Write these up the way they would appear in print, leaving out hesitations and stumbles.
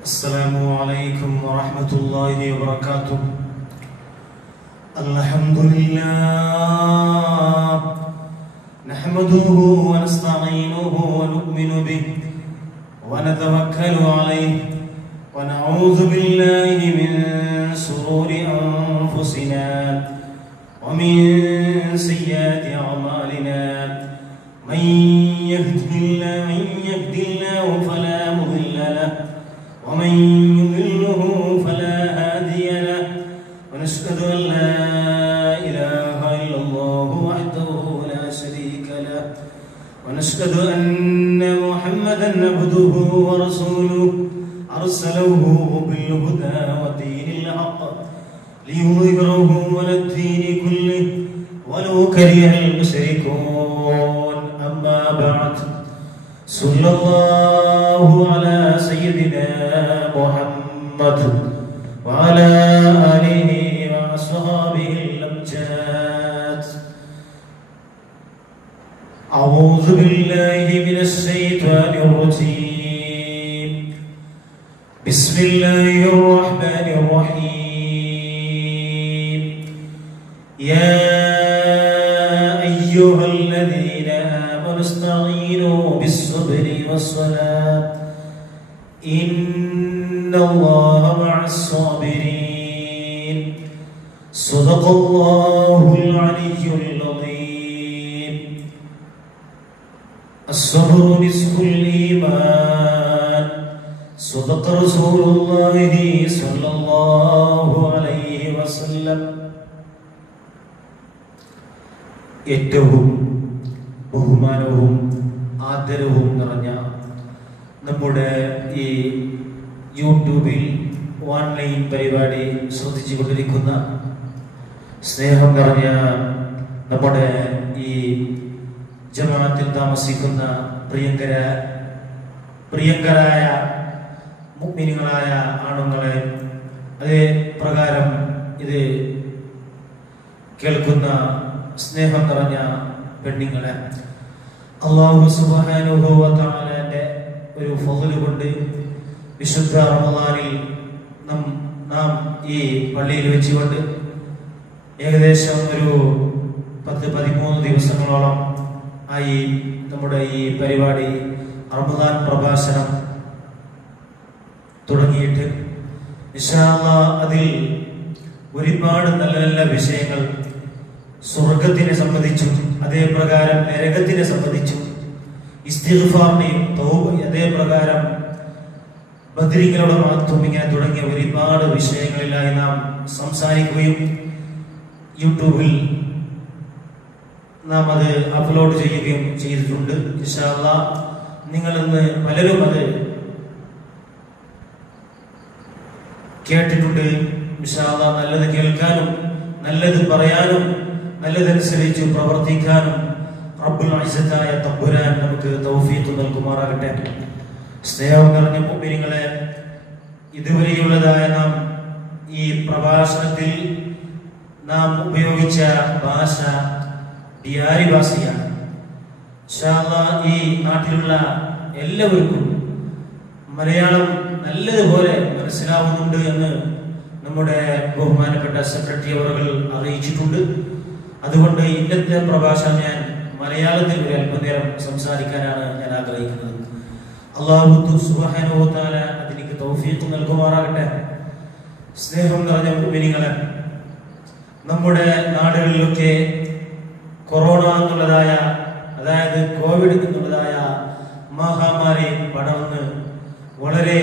السلام عليكم ورحمة الله وبركاته. الحمد لله نحمده ونستعينه ونؤمن به ونتوكل عليه ونعوذ بالله من شرور أنفسنا ومن سيئات أعمالنا. من يهده الله فلا مضل له ومن يضلله فلا هادي له ونشهد أن لا إله إلا الله وحده لا شريك له ونشهد أن محمدا عبده ورسوله أرسله بالهدى ودين الحق ليظهره على الدين كله ولو كره المشركون. أما بعد، صلى الله على سيدنا محمد وعلى آله وأصحابه الأمجاد. أعوذ بالله من الشيطان الرجيم. بسم الله الرحمن الرحيم. يا أيها الذين آمنوا استعينوا بالصبر والصلاة إن الله مع الصابرين. صدق الله العلي العظيم. الصبر نصف الإيمان. صدق رسول الله صلى الله عليه وسلم. ഏറ്റവും ബഹുമാനവും ആദരവും നിറഞ്ഞ നമ്മുടെ ഈ യൂട്യൂബിൽ ഓൺലൈൻ പരിപാടി ശ്രദ്ധിച്ചു കൊണ്ടിരിക്കുന്ന സ്നേഹം നിറഞ്ഞ നമ്മുടെ ഈ ജമാഅത്തിൽ താമസിക്കുന്ന പ്രിയങ്കരായ മുഅ്മിനീങ്ങളായ ആണുങ്ങളെ, അതേ പ്രകാരം ഇത് കേൾക്കുന്ന സ്നേഹം നിറഞ്ഞ പെണ്ണുങ്ങളെ, അല്ലാഹു സുബ്ഹാനഹു വ തആലയുടെ ഒരു ഫള് കൊണ്ട് വിശുദ്ധ റമളാനിൽ നാം ഈ പള്ളിയിൽ വെച്ചുകൊണ്ട് ഏകദേശം ഒരു 10-13 ദിവസങ്ങളോളം ആയി നമ്മുടെ ഈ പരിപാടി റമളാൻ പ്രഭാഷണം തുടങ്ങിയിട്ട് ഇൻഷാ അല്ലാഹ് അതിൽ ഒരുപാട് നല്ല നല്ല വിഷയങ്ങൾ സ്വർഗത്തിനെ സംബന്ധിച്ചും അതേ പ്രകാരം നരകത്തിനെ സംബന്ധിച്ചും ഇസ്തിഗ്ഫാറിനെയും അതേ പ്രകാരം ബദരീങ്ങളുടെ മഹത്വം ഇങ്ങനെ തുടങ്ങിയ ഒരുപാട് വിഷയങ്ങളിലായി നാം സംസാരിക്കുകയും യൂട്യൂബിൽ നാം അത് അപ്ലോഡ് ചെയ്യുകയും ചെയ്തിട്ടുണ്ട്. ഇൻഷാ അല്ലാഹ് നിങ്ങളിന്ന് പലരും അത് കേട്ടിട്ടുണ്ട്. ഇൻഷാ അല്ലാഹ് നല്ലത് കേൾക്കാനും നല്ലത് പറയാനും നല്ലതനുസരിച്ച് പ്രവർത്തിക്കാനും റബ്ബുൽ ഇസ്സത്തായ തമ്പുരാൻ നമുക്ക് തൗഫീഖ് നൽകുമാറാകട്ടെ. സ്നേഹം നിറഞ്ഞ മുഅ്മിനീങ്ങളെ, ഇതുവരെയുള്ളതായ നാം ഈ പ്രഭാഷണത്തിൽ നാം ഉപയോഗിച്ച ഭാഷ ഡിയാരി ഭാഷയാണ്. ഇൻഷാ അല്ലാഹ് ഈ നാട്ടിലുള്ള എല്ലാവർക്കും മലയാളം നല്ലതുപോലെ മനസ്സിലാവുന്നുണ്ട് എന്ന് നമ്മുടെ ബഹുമാനപ്പെട്ട സെക്രട്ടറി അവർ അറിയിച്ചിട്ടുണ്ട്. അതുകൊണ്ട് ഇന്നത്തെ പ്രഭാഷണം ഞാൻ മലയാളത്തിൽ ഒരു അല്പനേരം സംസാരിക്കാനാണ് ഞാൻ ആഗ്രഹിക്കുന്നത്. അല്ലാഹു സുബ്ഹാനഹു വ തആല അതിലേക്ക് തൗഫീഖ് നൽകുമാറാകട്ടെ. സ്നേഹം നിറഞ്ഞ മുഅ്മിനീങ്ങളെ, നമ്മുടെ നാടുകളിലൊക്കെ കൊറോണ എന്നുള്ളതായ, അതായത് കോവിഡ് എന്നുള്ളതായ മഹാമാരി പടർന്ന് വളരെ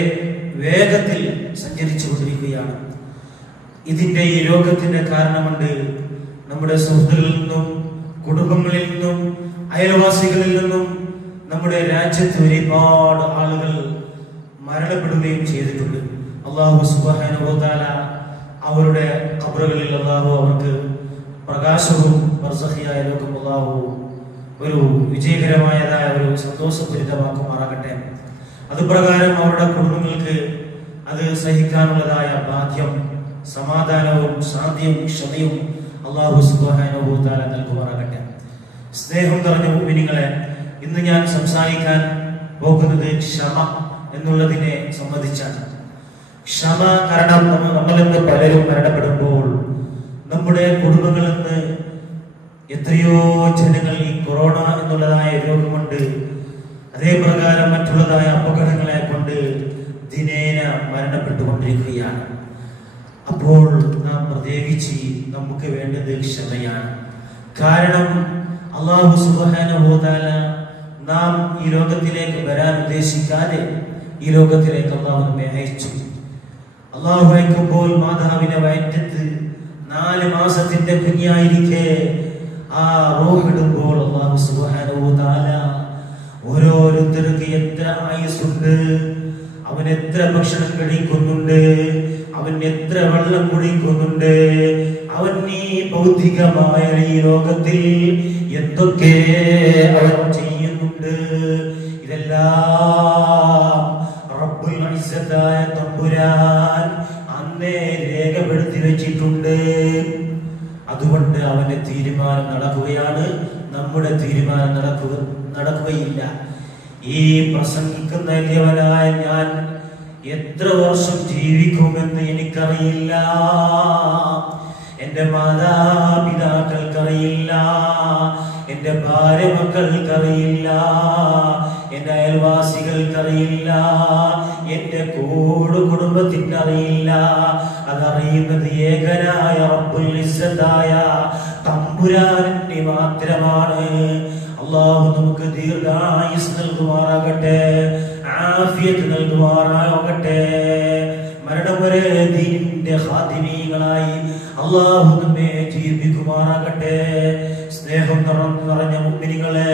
വേഗത്തിൽ സഞ്ചരിച്ചു കൊണ്ടിരിക്കുകയാണ്. ഇതിന്റെ ഈ രോഗത്തിന്റെ കാരണമുണ്ട് നമ്മുടെ സുഹൃത്തുക്കളിൽ നിന്നും കുടുംബങ്ങളിൽ നിന്നും അയൽവാസികളിൽ നിന്നും നമ്മുടെ രാജ്യത്ത് ഒരുപാട് ആളുകൾ മരണപ്പെടുകയും ചെയ്തിട്ടുണ്ട്. അല്ലാഹു സുബ്ഹാനഹു വ തആല അവരുടെ ഖബറുകളിൽ അല്ലാഹു അവർക്ക് പ്രകാശവും ബർസഖിയായ ലോകം അല്ലാഹു ഒരു വിജയകരമായതായ ഒരു സന്തോഷപൂരിതമാക്കുമാറാകട്ടെ. അതുപ്രകാരം അവരുടെ കുടുംബങ്ങൾക്ക് അത് സഹിക്കാനുള്ളതായ ബാധ്യം, സമാധാനവും ശാന്തിയും ക്ഷമയും അല്ലാഹു സുബ്ഹാനഹു വ തആല നൽകുമാറാകട്ടെ. സ്നേഹം നിറഞ്ഞ മുഅ്മിനീങ്ങളെ, ഇന്ന് ഞാൻ സംസാരിക്കാൻ പോകുന്നത് ക്ഷമ എന്നുള്ളതിനെ സംബന്ധിച്ചാണ്. ക്ഷമ. കാരണം നമ്മളിൽ നിന്ന് പലരും മരണപ്പെടുമ്പോൾ നമ്മുടെ കുടുംബങ്ങളിൽ നിന്ന് എത്രയോ ജനങ്ങൾ ഈ കൊറോണ എന്നുള്ളതായ രോഗമുണ്ട്, അതേ പ്രകാരം മറ്റുള്ളതായ അപകടങ്ങളെ കൊണ്ട് ദിനേന മരണപ്പെട്ടുകൊണ്ടിരിക്കുകയാണ്. അപ്പോൾ നാം പ്രത്യേകിച്ച് നമുക്ക് വേണ്ടത് ക്ഷമയാണ്. കാരണം അല്ലാഹു സുബ്ഹാനഹു വ തആല നാം ഈ ലോകത്തിലേക്ക് വരാൻ ഉദ്ദേശിക്കാതെ ഈ ലോകത്തിലേക്ക് അല്ലാഹു നമ്മെ അയച്ചു. അല്ലാഹു അയക്കുമ്പോൾ മാതാവിന്റെ വയറ്റത്ത് 4 മാസത്തിന്റെ കുഞ്ഞായിരിക്കെ ആ റൂഹിടുമ്പോൾ അല്ലാഹു സുബ്ഹാനഹു വ തആല ഓരോരുത്തർക്ക് എത്ര ആയുസ്സുണ്ട്, അവൻ എത്ര ഭക്ഷണം കഴിക്കുന്നുണ്ട്, അവൻ എത്ര വെള്ളം കുടിക്കുന്നുണ്ട്, അവൻ ഈ ഭൗതികമായ ഈ ലോകത്തിൽ എന്തൊക്കെ അവൻ ചെയ്യുന്നുണ്ട്, ഇതെല്ലാം റബ്ബുൽ ഇസ്സത്തായ തമ്പുരാൻ അന്നേ രേഖപ്പെടുത്തി വെച്ചിട്ടുണ്ട്. അതുകൊണ്ട് അവന്റെ തീരുമാനം നടക്കുകയാണ്, നമ്മുടെ തീരുമാനം നടക്കുകയില്ല. ഈ പ്രസംഗിക്കുന്ന വലിയവനായ ഞാൻ എത്ര വർഷം ജീവിക്കുമെന്ന് എനിക്കറിയില്ല, എന്റെ മാതാപിതാക്കൾക്കറിയില്ല, എന്റെ ഭാര്യ മക്കൾക്കറിയില്ല, എന്റെ അയൽവാസികൾക്കറിയില്ല, എന്റെ കുടുംബത്തിനറിയില്ല. അതറിയുന്നത് ഏകനായ റബ്ബുൽ ഇസ്സത്തായ തമ്പുരാന്റെ മാത്രമാണ്. അല്ലാഹു നമുക്ക് ദീർഘായുസ് നൽകുമാറാകട്ടെ, ആഫിയത്ത് നൽകുമാറാകട്ടെ. മരണം വരെ ദീനിന്റെ ഖാദിമീങ്ങളായി അല്ലാഹു നമ്മെ ജീവിപ്പിക്കുമാറാകട്ടെ. സ്നേഹം നിറഞ്ഞ മുഅ്മിനീങ്ങളെ,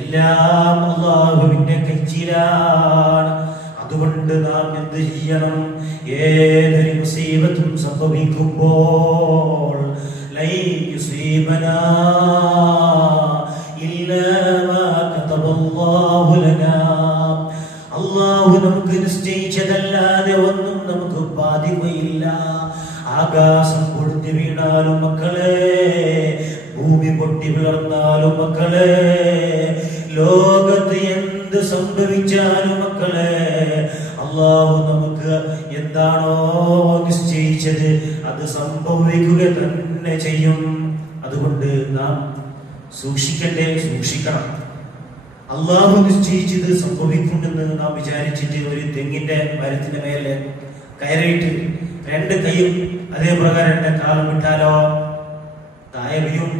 എല്ലാം അല്ലാഹുവിന്റെ കയ്യിലാണ്. അതുകൊണ്ട് നാം എന്ത് ചെയ്യണം? ഏതൊരു മുസീബത്തും സംഭവിക്കുമ്പോൾ ലൈ യുസീബനാ ഇല്ലാ മാ കതബല്ലാഹു ലനാ, അല്ലാഹു നമുക്ക് നിശ്ചയിച്ചതല്ലാതെ ഒന്നും നമുക്ക് ബാധിക്കുകയില്ല. ആകാശം പൊടിഞ്ഞു വീണാലും മക്കളെ, ഭൂമി പൊട്ടി വിളർന്നാലും മക്കളെ, ലോകത്ത് എന്ത് സംഭവിച്ചാലും മക്കളെ, അല്ലാഹു നമുക്ക് എന്താണോ നിശ്ചയിച്ചത് അത് സംഭവിക്കുക തന്നെ ചെയ്യും. അതുകൊണ്ട് നാം സൂക്ഷിക്കണം. അല്ലാഹു നിശ്ചയിച്ചത് സംഭവിക്കുമെന്ന് നാം വിചാരിച്ചിട്ട് ഒരു തെങ്ങിന്റെ മരത്തിന്റെ മേലെ കയറിയിട്ട് 2 കൈയും അതേ പ്രകാരം 2 കാലും വിട്ടാലോ താഴെ വീഴും.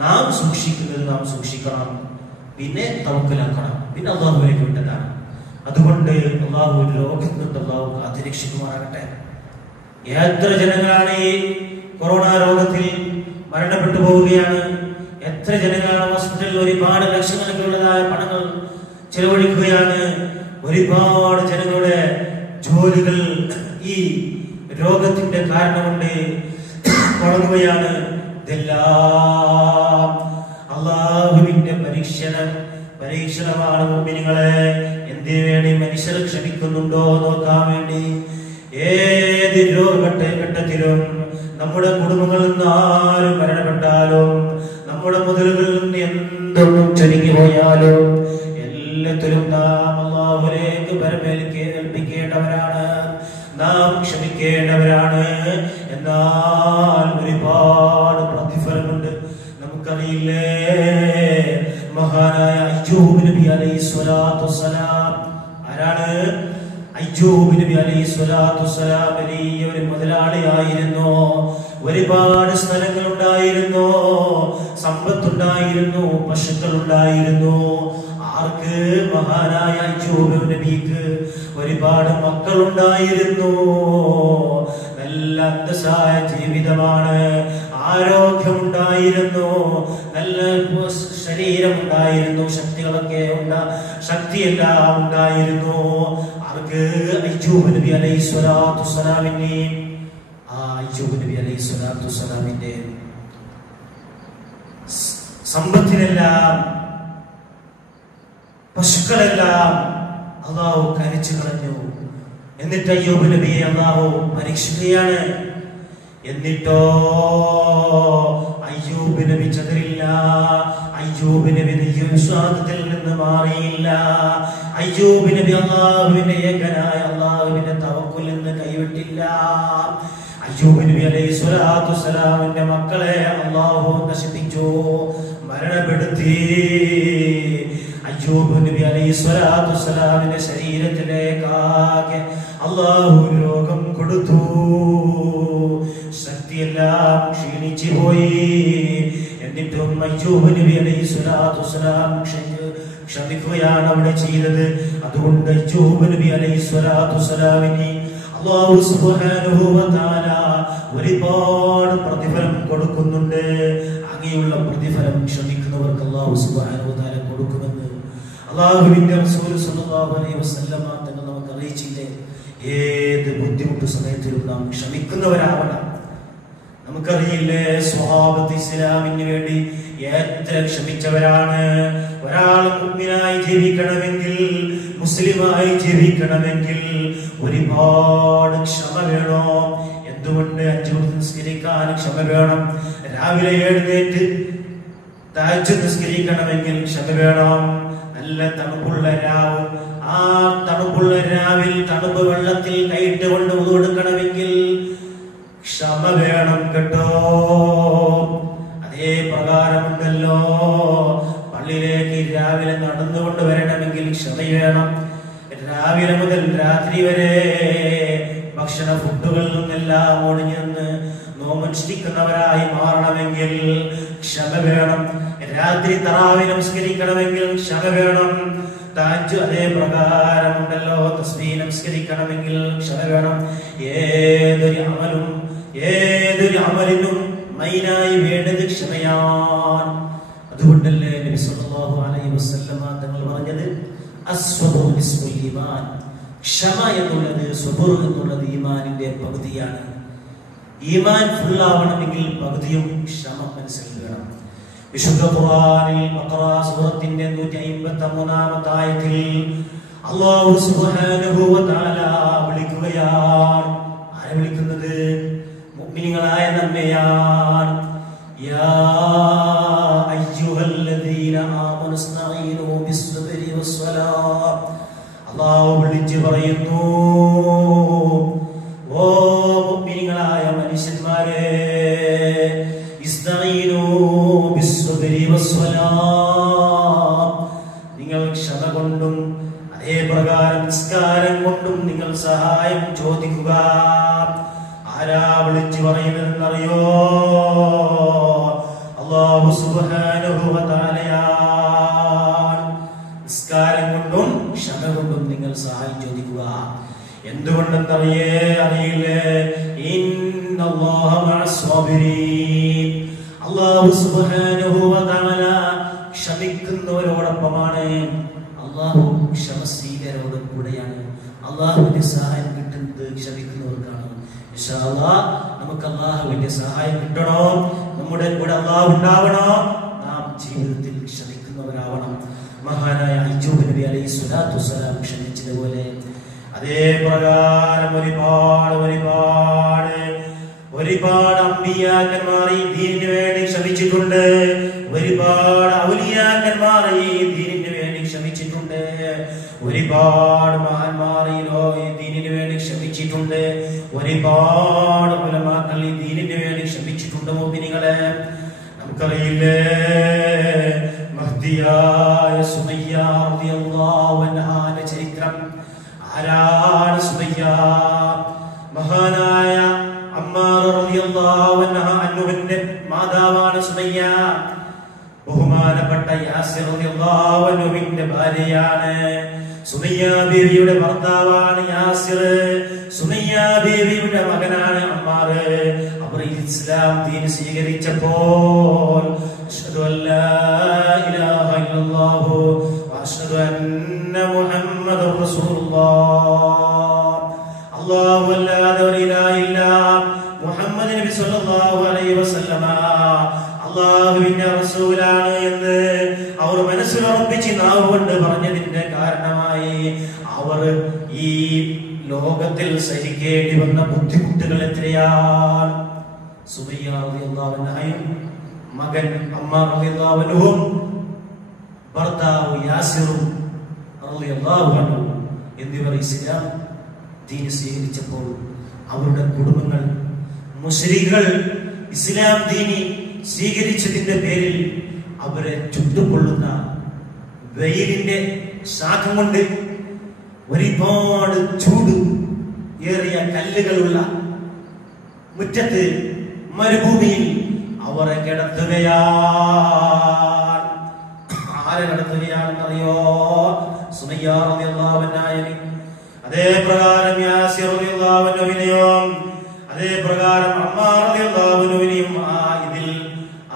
നാം സൂക്ഷിക്കുന്നത് നാം സൂക്ഷിക്കണം, പിന്നെ തവക്കലാക്കണം, പിന്നെ അല്ലാഹുവിലേക്ക് വിട്ടതാണ്. അതുകൊണ്ട് അല്ലാഹു ലോകത്ത് നിന്ന് അല്ലാഹു കാത്തുരക്ഷിക്കുമാറാകട്ടെ. എത്ര ജനങ്ങളാണ് ഈ കൊറോണ രോഗത്തിൽ മരണപ്പെട്ടു പോവുകയാണ്, എത്ര ജനങ്ങളാണ് ഹോസ്പിറ്റലിൽ ഒരുപാട് ലക്ഷക്കണക്കിനുള്ളതായ പണങ്ങൾ ചെലവഴിക്കുകയാണ്, ഒരുപാട് ജനങ്ങളുടെ ജോലികൾ ഈ രോഗത്തിന്റെ കാരണം കൊണ്ട് തുടങ്ങുകയാണ്. ഇതെല്ലാം അല്ലാഹുവിന്റെ പരീക്ഷണമാണ് മുഅ്മിനീങ്ങളെ. എന്തിനു വേണ്ടി? മനുഷ്യർ ക്ഷമിക്കുന്നുണ്ടോ നോക്കാൻ വേണ്ടി. ഏത് രോഗഘട്ടത്തിലും നമ്മുടെ കുടുംബങ്ങളിൽ നിന്ന് ആരും മരണപ്പെട്ടാലും, നമ്മുടെ മുതലുകളിൽ നിന്ന് എന്തൊന്നും ചുരുങ്ങി പോയാലും എല്ലാത്തിലും നാം അല്ലാഹുവിലേക്ക് പരമേൽപ്പിക്കേണ്ടവരാണ്, നാം ക്ഷമിക്കേണ്ടവരാണ്. എന്നാൽ ഒരുപാട് പ്രതിഫലമുണ്ട്. നമുക്കറിയില്ലേ, മഹാനായ അയ്യൂബ് നബി അലൈഹിസ്സലാത്തു വസ്സലാം ആരാണ്? അയ്യൂബ് നബി അലൈഹിസ്സലാത്തു വസ്സലാം വലിയ ഒരു മുതലാളിയായിരുന്നു. ഒരുപാട് സ്ഥലങ്ങൾ ഉണ്ടായിരുന്നു, സമ്പത്തുണ്ടായിരുന്നു, പശുക്കൾ ഉണ്ടായിരുന്നു. ആർക്ക്? മഹാനായ അയ്യൂബ് നബിക്ക് ഒരുപാട് മക്കളുണ്ടായിരുന്നു. നല്ല അന്തസ്സായ ജീവിതമാണ്, ആരോഗ്യമുണ്ടായിരുന്നു, നല്ല ശരീരമുണ്ടായിരുന്നു, ശക്തിയെല്ലാം ഉണ്ടായിരുന്നു. ആർക്ക്? അയ്യൂബ് നബി അലൈഹിസ്സലാത്തു വസ്സലാമിന്. അയ്യൂബ് നബി അലൈഹിസ്സലാത്തു വസ്സലാമിന്റെ സമ്പത്തിനെല്ലാം, പശുക്കളെല്ലാം അല്ലാഹു കരിച്ചു കളഞ്ഞു. എന്നിട്ട് അയ്യൂബ് നബിയെ അല്ലാഹു പരീക്ഷിക്കുകയാണ്. എന്നിട്ടോ അയ്യൂബ് നബി ചതിരില്ല, അയ്യൂബ് നബി വിശ്വാസത്തിൽ നിന്ന് മാറിയില്ല. അയ്യൂബ് നബി അല്ലാഹുവിന്റെ ഏകനായ അല്ലാഹുവിന്റെ തവക്കുൽ നിന്ന് സ്വലാത്തു സലാമിന്റെ മക്കളെ അല്ലാഹു നശിപ്പിച്ചു, മരണപ്പെടുത്തി. അയ്യൂബ് നബി അലൈഹി സ്വലാത്തു സലാമിന്റെ ശരീരത്തിലേക്കാകെ അല്ലാഹു രോഗം കൊടുത്തു. ശക്തിയെല്ലാം ക്ഷീണിച്ചു പോയി. എന്നിട്ടും അയ്യൂബ് നബി അലൈഹി സ്വലാത്തു സലാം ക്ഷമിക്കുകയാണ് അവിടെ ചെയ്തത്. അതുകൊണ്ട് അയ്യൂബ് നബി അലൈഹി സ്വലാത്തു സലാമിന് അല്ലാഹു സുബ്ഹാനഹു വ തആല ഒരുപാട് പ്രതിഫലം കൊടുക്കുന്നുണ്ട്. അങ്ങനെയുള്ള പ്രതിഫലം ക്ഷമിക്കുന്നവർക്ക് അല്ലാഹു സുബ്ഹാനഹു വ തആല കൊടുക്കുമെന്ന് അല്ലാഹുവിന്റെ റസൂൽ സ്വല്ലല്ലാഹു അലൈഹി വസല്ലം തങ്ങൾ നമുക്ക് അറിയിച്ചില്ലേ? ഏത് ബുദ്ധിമുട്ട് സമയത്തിലും നാം ക്ഷമിക്കുന്നവരാവണം. നമുക്കറിയില്ലേ, സ്വഹാബത്ത് ഇസ്ലാമിന് വേണ്ടി എത്ര ക്ഷമിച്ചവരാണ്. ഒരാൾ മുഅ്മിനായി ജീവിക്കണമെങ്കിൽ, മുസ്ലിമായി ജീവിക്കണമെങ്കിൽ ഒരുപാട് ക്ഷമ വേണം. എന്തുകൊണ്ട്? 5 വക്ത് നിസ്കരിക്കാൻ ക്ഷമ വേണം. രാവിലെ എഴുന്നേറ്റ് തഹജ്ജുദ് നിസ്കരിക്കണമെങ്കിൽ ക്ഷമ വേണം. നല്ല തണുപ്പുള്ള രാവ്, ആ തണുപ്പുള്ള രാവിൽ തണുപ്പ് വെള്ളത്തിൽ കൈയിട്ടുകൊണ്ട് വുളു എടുക്കണമെങ്കിൽ ക്ഷമ വേണം കേട്ടോ. അതേ പ്രകാരമുണ്ടല്ലോ, പള്ളിയിലേക്ക് രാവിലെ നടന്നുകൊണ്ട് വരണമെങ്കിൽ ക്ഷമ വേണം. രാവിലെ മുതൽ രാത്രി വരെ ഭക്ഷണ ഫുഡുകളിൽ നിന്നെല്ലാം ഒഴിഞ്ഞു നിന്ന് നോമനുഷ്ഠിക്കുന്നവരായി മാറണമെങ്കിൽ ക്ഷമ വേണം. രാത്രി തറാവീഹ് നമസ്കരിക്കണമെങ്കിൽ ക്ഷമ വേണം. തഹജ്ജുദ് അതേ പ്രകാരമുണ്ടല്ലോ, തസ്ബീഹ് നമസ്കരിക്കണമെങ്കിൽ ക്ഷമ വേണം. ഏതൊരു അമലിനും മൈനായി വേണ്ടത് ക്ഷമയാണ്. അതുകൊണ്ടല്ലേ നബി സല്ലല്ലാഹു അലൈഹി വസല്ലം തങ്ങൾ പറഞ്ഞത് അസ്വബറു നിസ്ഫുൽ ഈമാൻ. ക്ഷമ എന്നുള്ളത്, സ്വബർ എന്നുള്ളത് ഈമാനിന്റെ പകുതിയാണ്. ഈമാൻ ഫുൾ ആവണമെങ്കിൽ പകുതിയും ക്ഷമ മനസ്സിൽ വേണം. വിശുദ്ധ ഖുർആനിൽ ബഖറ സൂറത്തിന്റെ 153-ാമത്തെ ആയത്തിൽ അല്ലാഹു സുബ്ഹാനഹു വ തആല വിളിക്കുകയാണ്. ആരെ വിളിക്കുന്നത്? മുഅ്മിനീങ്ങളായ നമ്മെയാണ്. യാ അയ്യുഹല്ലദീന ആമനു ഇസ്തഈനു ബിസ്സബ്രി വസ്സലാത്ത്. അല്ലാഹു വിളിച്ചു പറയുന്നു, ഓ മുഅ്മിനീങ്ങളായ മനുഷ്യന്മാരെ, ഇസ്തഈനു ബിസ്സബ്രി വസ്സലാത്ത്, നിങ്ങൾ ക്ഷമ കൊണ്ടും അതേ പ്രകാരം നിസ്കാരം കൊണ്ടും നിങ്ങൾ സഹായം ചോദിക്കുക. ആരാ വിളിച്ചു പറയുന്നതെന്നറിയോ? അല്ലാഹു സുബ്ഹാനഹു വ തആലയാണ്. നിസ്കാരം കൊണ്ടും ക്ഷമ കൊണ്ടും നിങ്ങൾ സഹായം ചോദിക്കുക. എന്തുകൊണ്ടെന്നറിയില്ലേ? ഇന്നല്ലാഹ മഅസ്സാബിരീൻ. അല്ലാഹു സുബ്ഹാനഹു വ തആല ക്ഷമിക്കുന്നവരോടൊപ്പമാണ്. അല്ലാഹു ക്ഷമശീലരോട് കൂടെയാണ്. അല്ലാഹുവിന്റെ സഹായം കിട്ടുന്നത് ക്ഷമിക്കുന്നവർക്കാണ്. ഇൻഷാ അല്ലാഹ് നമുക്ക് അല്ലാഹുവിന്റെ സഹായം കിട്ടണോ? നമ്മുടെ കൂടെ അല്ലാഹു ഉണ്ടാവണോ? നാം ജീവിതത്തിൽ ക്ഷമിക്കുന്നവരാവണം. മഹാനായ അയ്യൂബ് നബി അലൈഹി സ്വലാത്തു വസ്സലാം ക്ഷമിച്ചതുപോലെ അതേ പ്രകാരം ഒരുപാട് അമ്പിയാക്കന്മാർ ഈ ദീനിന് വേണ്ടി ക്ഷമിച്ചിട്ടുണ്ട്. ഒരുപാട് ഔലിയാക്കന്മാർ ഈ ദീനിന് വേണ്ടി ക്ഷമിച്ചിട്ടുണ്ട്. ഒരുപാട് മഹാന്മാർ ഈ ദീനിന് വേണ്ടി ക്ഷമിച്ചിട്ടുണ്ട്. ഒരുപാട് ഉലമാക്കൾ ഈ ദീനിന് വേണ്ടി ക്ഷമിച്ചിട്ടുണ്ട്. മുഅ്മിനീങ്ങളെ, നമുക്കറിയില്ലേ, മഹ്ദിയായ സുമയ്യ റളിയല്ലാഹു അൻഹാന്റെ ചരിത്രം. ആരാണ് സുമയ്യ? മഹാനായ അമ്മാർ റളിയല്ലാഹു അൻഹുവിന്റെ മാതാവാണ് സുമയ്യ. ബഹുമാനപ്പെട്ട യാസിർ റളിയല്ലാഹു അൻഹുവിന്റെ ഭാര്യയാണ്. സുമയ്യ ബീവിയുടെ ഭർത്താവാണ് യാസിർ. സുമയ്യ ബീവിയുടെ മകനാണ് അമ്മാർ. അവർ ഇസ്ലാം ദീൻ സ്വീകരിച്ചപ്പോൾ അഷ്ഹദു അല്ലാ ഇലാഹ ഇല്ലല്ലാഹു വ അഷ്ഹദു അന്ന മുഹമ്മദുർ റസൂലുള്ളാഹ്, അല്ലാഹു അല്ലാതെ ഒരു ഇലാഹില്ല, മുഹമ്മദ് നബി സല്ലല്ലാഹു അലൈഹി വസല്ലമ അല്ലാഹുവിന്റെ റസൂലാണ് എന്ന് അവർ മനസ്സിലുറപ്പിച്ച് നാവുകൊണ്ട് പറഞ്ഞതിന്റെ കാരണമായി അവർ ഈ ലോകത്തിൽ സഹിക്കേണ്ടി വന്ന ബുദ്ധിമുട്ടുകൾ എത്രയാണ്. സുമയ്യ റളിയല്ലാഹു അൻഹയും മകൻ അമ്മാർ റളിയല്ലാഹു അൻഹും ഭർത്താവ് യാസിറും റളിയല്ലാഹു അൻഹു എന്നിവർ ഇസ്ലാം ദീൻ സ്വീകരിച്ചപ്പോൾ അവരുടെ കുടുംബങ്ങൾ മുശ്രിക്കുകൾ ഇസ്ലാം ദീനി സ്വീകരിച്ചതിന്റെ പേരിൽ അവരെ ചുട്ടുകൊള്ളുന്ന വെയിലിന്റെ ശാഖം കൊണ്ട് ഒരുപാട് ചൂട് ഏറിയ കല്ലുകളുള്ള മുറ്റത്ത് മരുഭൂമിയിൽ അവരെ കിടത്തുകയാണ്. ആരെ കിടത്തുകയാണെന്നറിയോ? സുമയ്യ റളിയല്ലാഹു അൻഹയെ, അതേ പ്രകാരം യാസിർ റളിയല്ലാഹു അൻഹുവിനെയും അതേ പ്രകാരം അമ്മാർ റളിയല്ലാഹു അൻഹുവിനെയും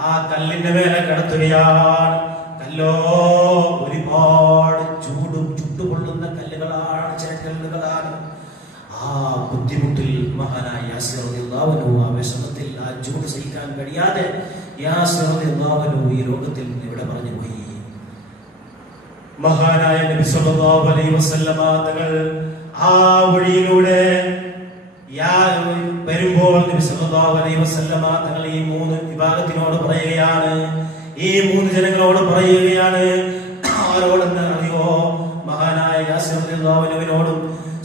ആ കല്ലിന്റെ മേലെ കിടത്തുകയാണ്. കല്ലോ ഒരുപാട് ചുട്ടുകൊള്ളുന്ന കല്ലുകളാണ്, ചില കല്ലുകളാണ്. ആ ബുദ്ധിമുട്ടിൽ മഹാനായ യാസിർ റളിയല്ലാഹു അൻഹു ആ വിഷമത്തിൽ ആ ചൂട് സഹിക്കാൻ കഴിയാതെ യാസിർ റളിയല്ലാഹു അൻഹു ഈ ലോകത്തിൽ ഇവിടെ പറഞ്ഞു പോയി. മഹാനായ നബി സല്ലല്ലാഹു അലൈഹി വസല്ലമ തങ്ങൾ ആ വഴിയിലൂടെ വരുമ്പോൾ നബി സല്ലല്ലാഹു അലൈഹി വസല്ലമ തങ്ങൾ ഈ മൂന്ന് വിഭാഗത്തിനോട് പറയുകയാണ്, ഈ മൂന്ന് ജനങ്ങളോട് പറയുകയാണ്. ആരോടെന്ന് അറിയോ? മഹാനായ യാസിർ റളിയല്ലാഹു അൻഹുവിനോടും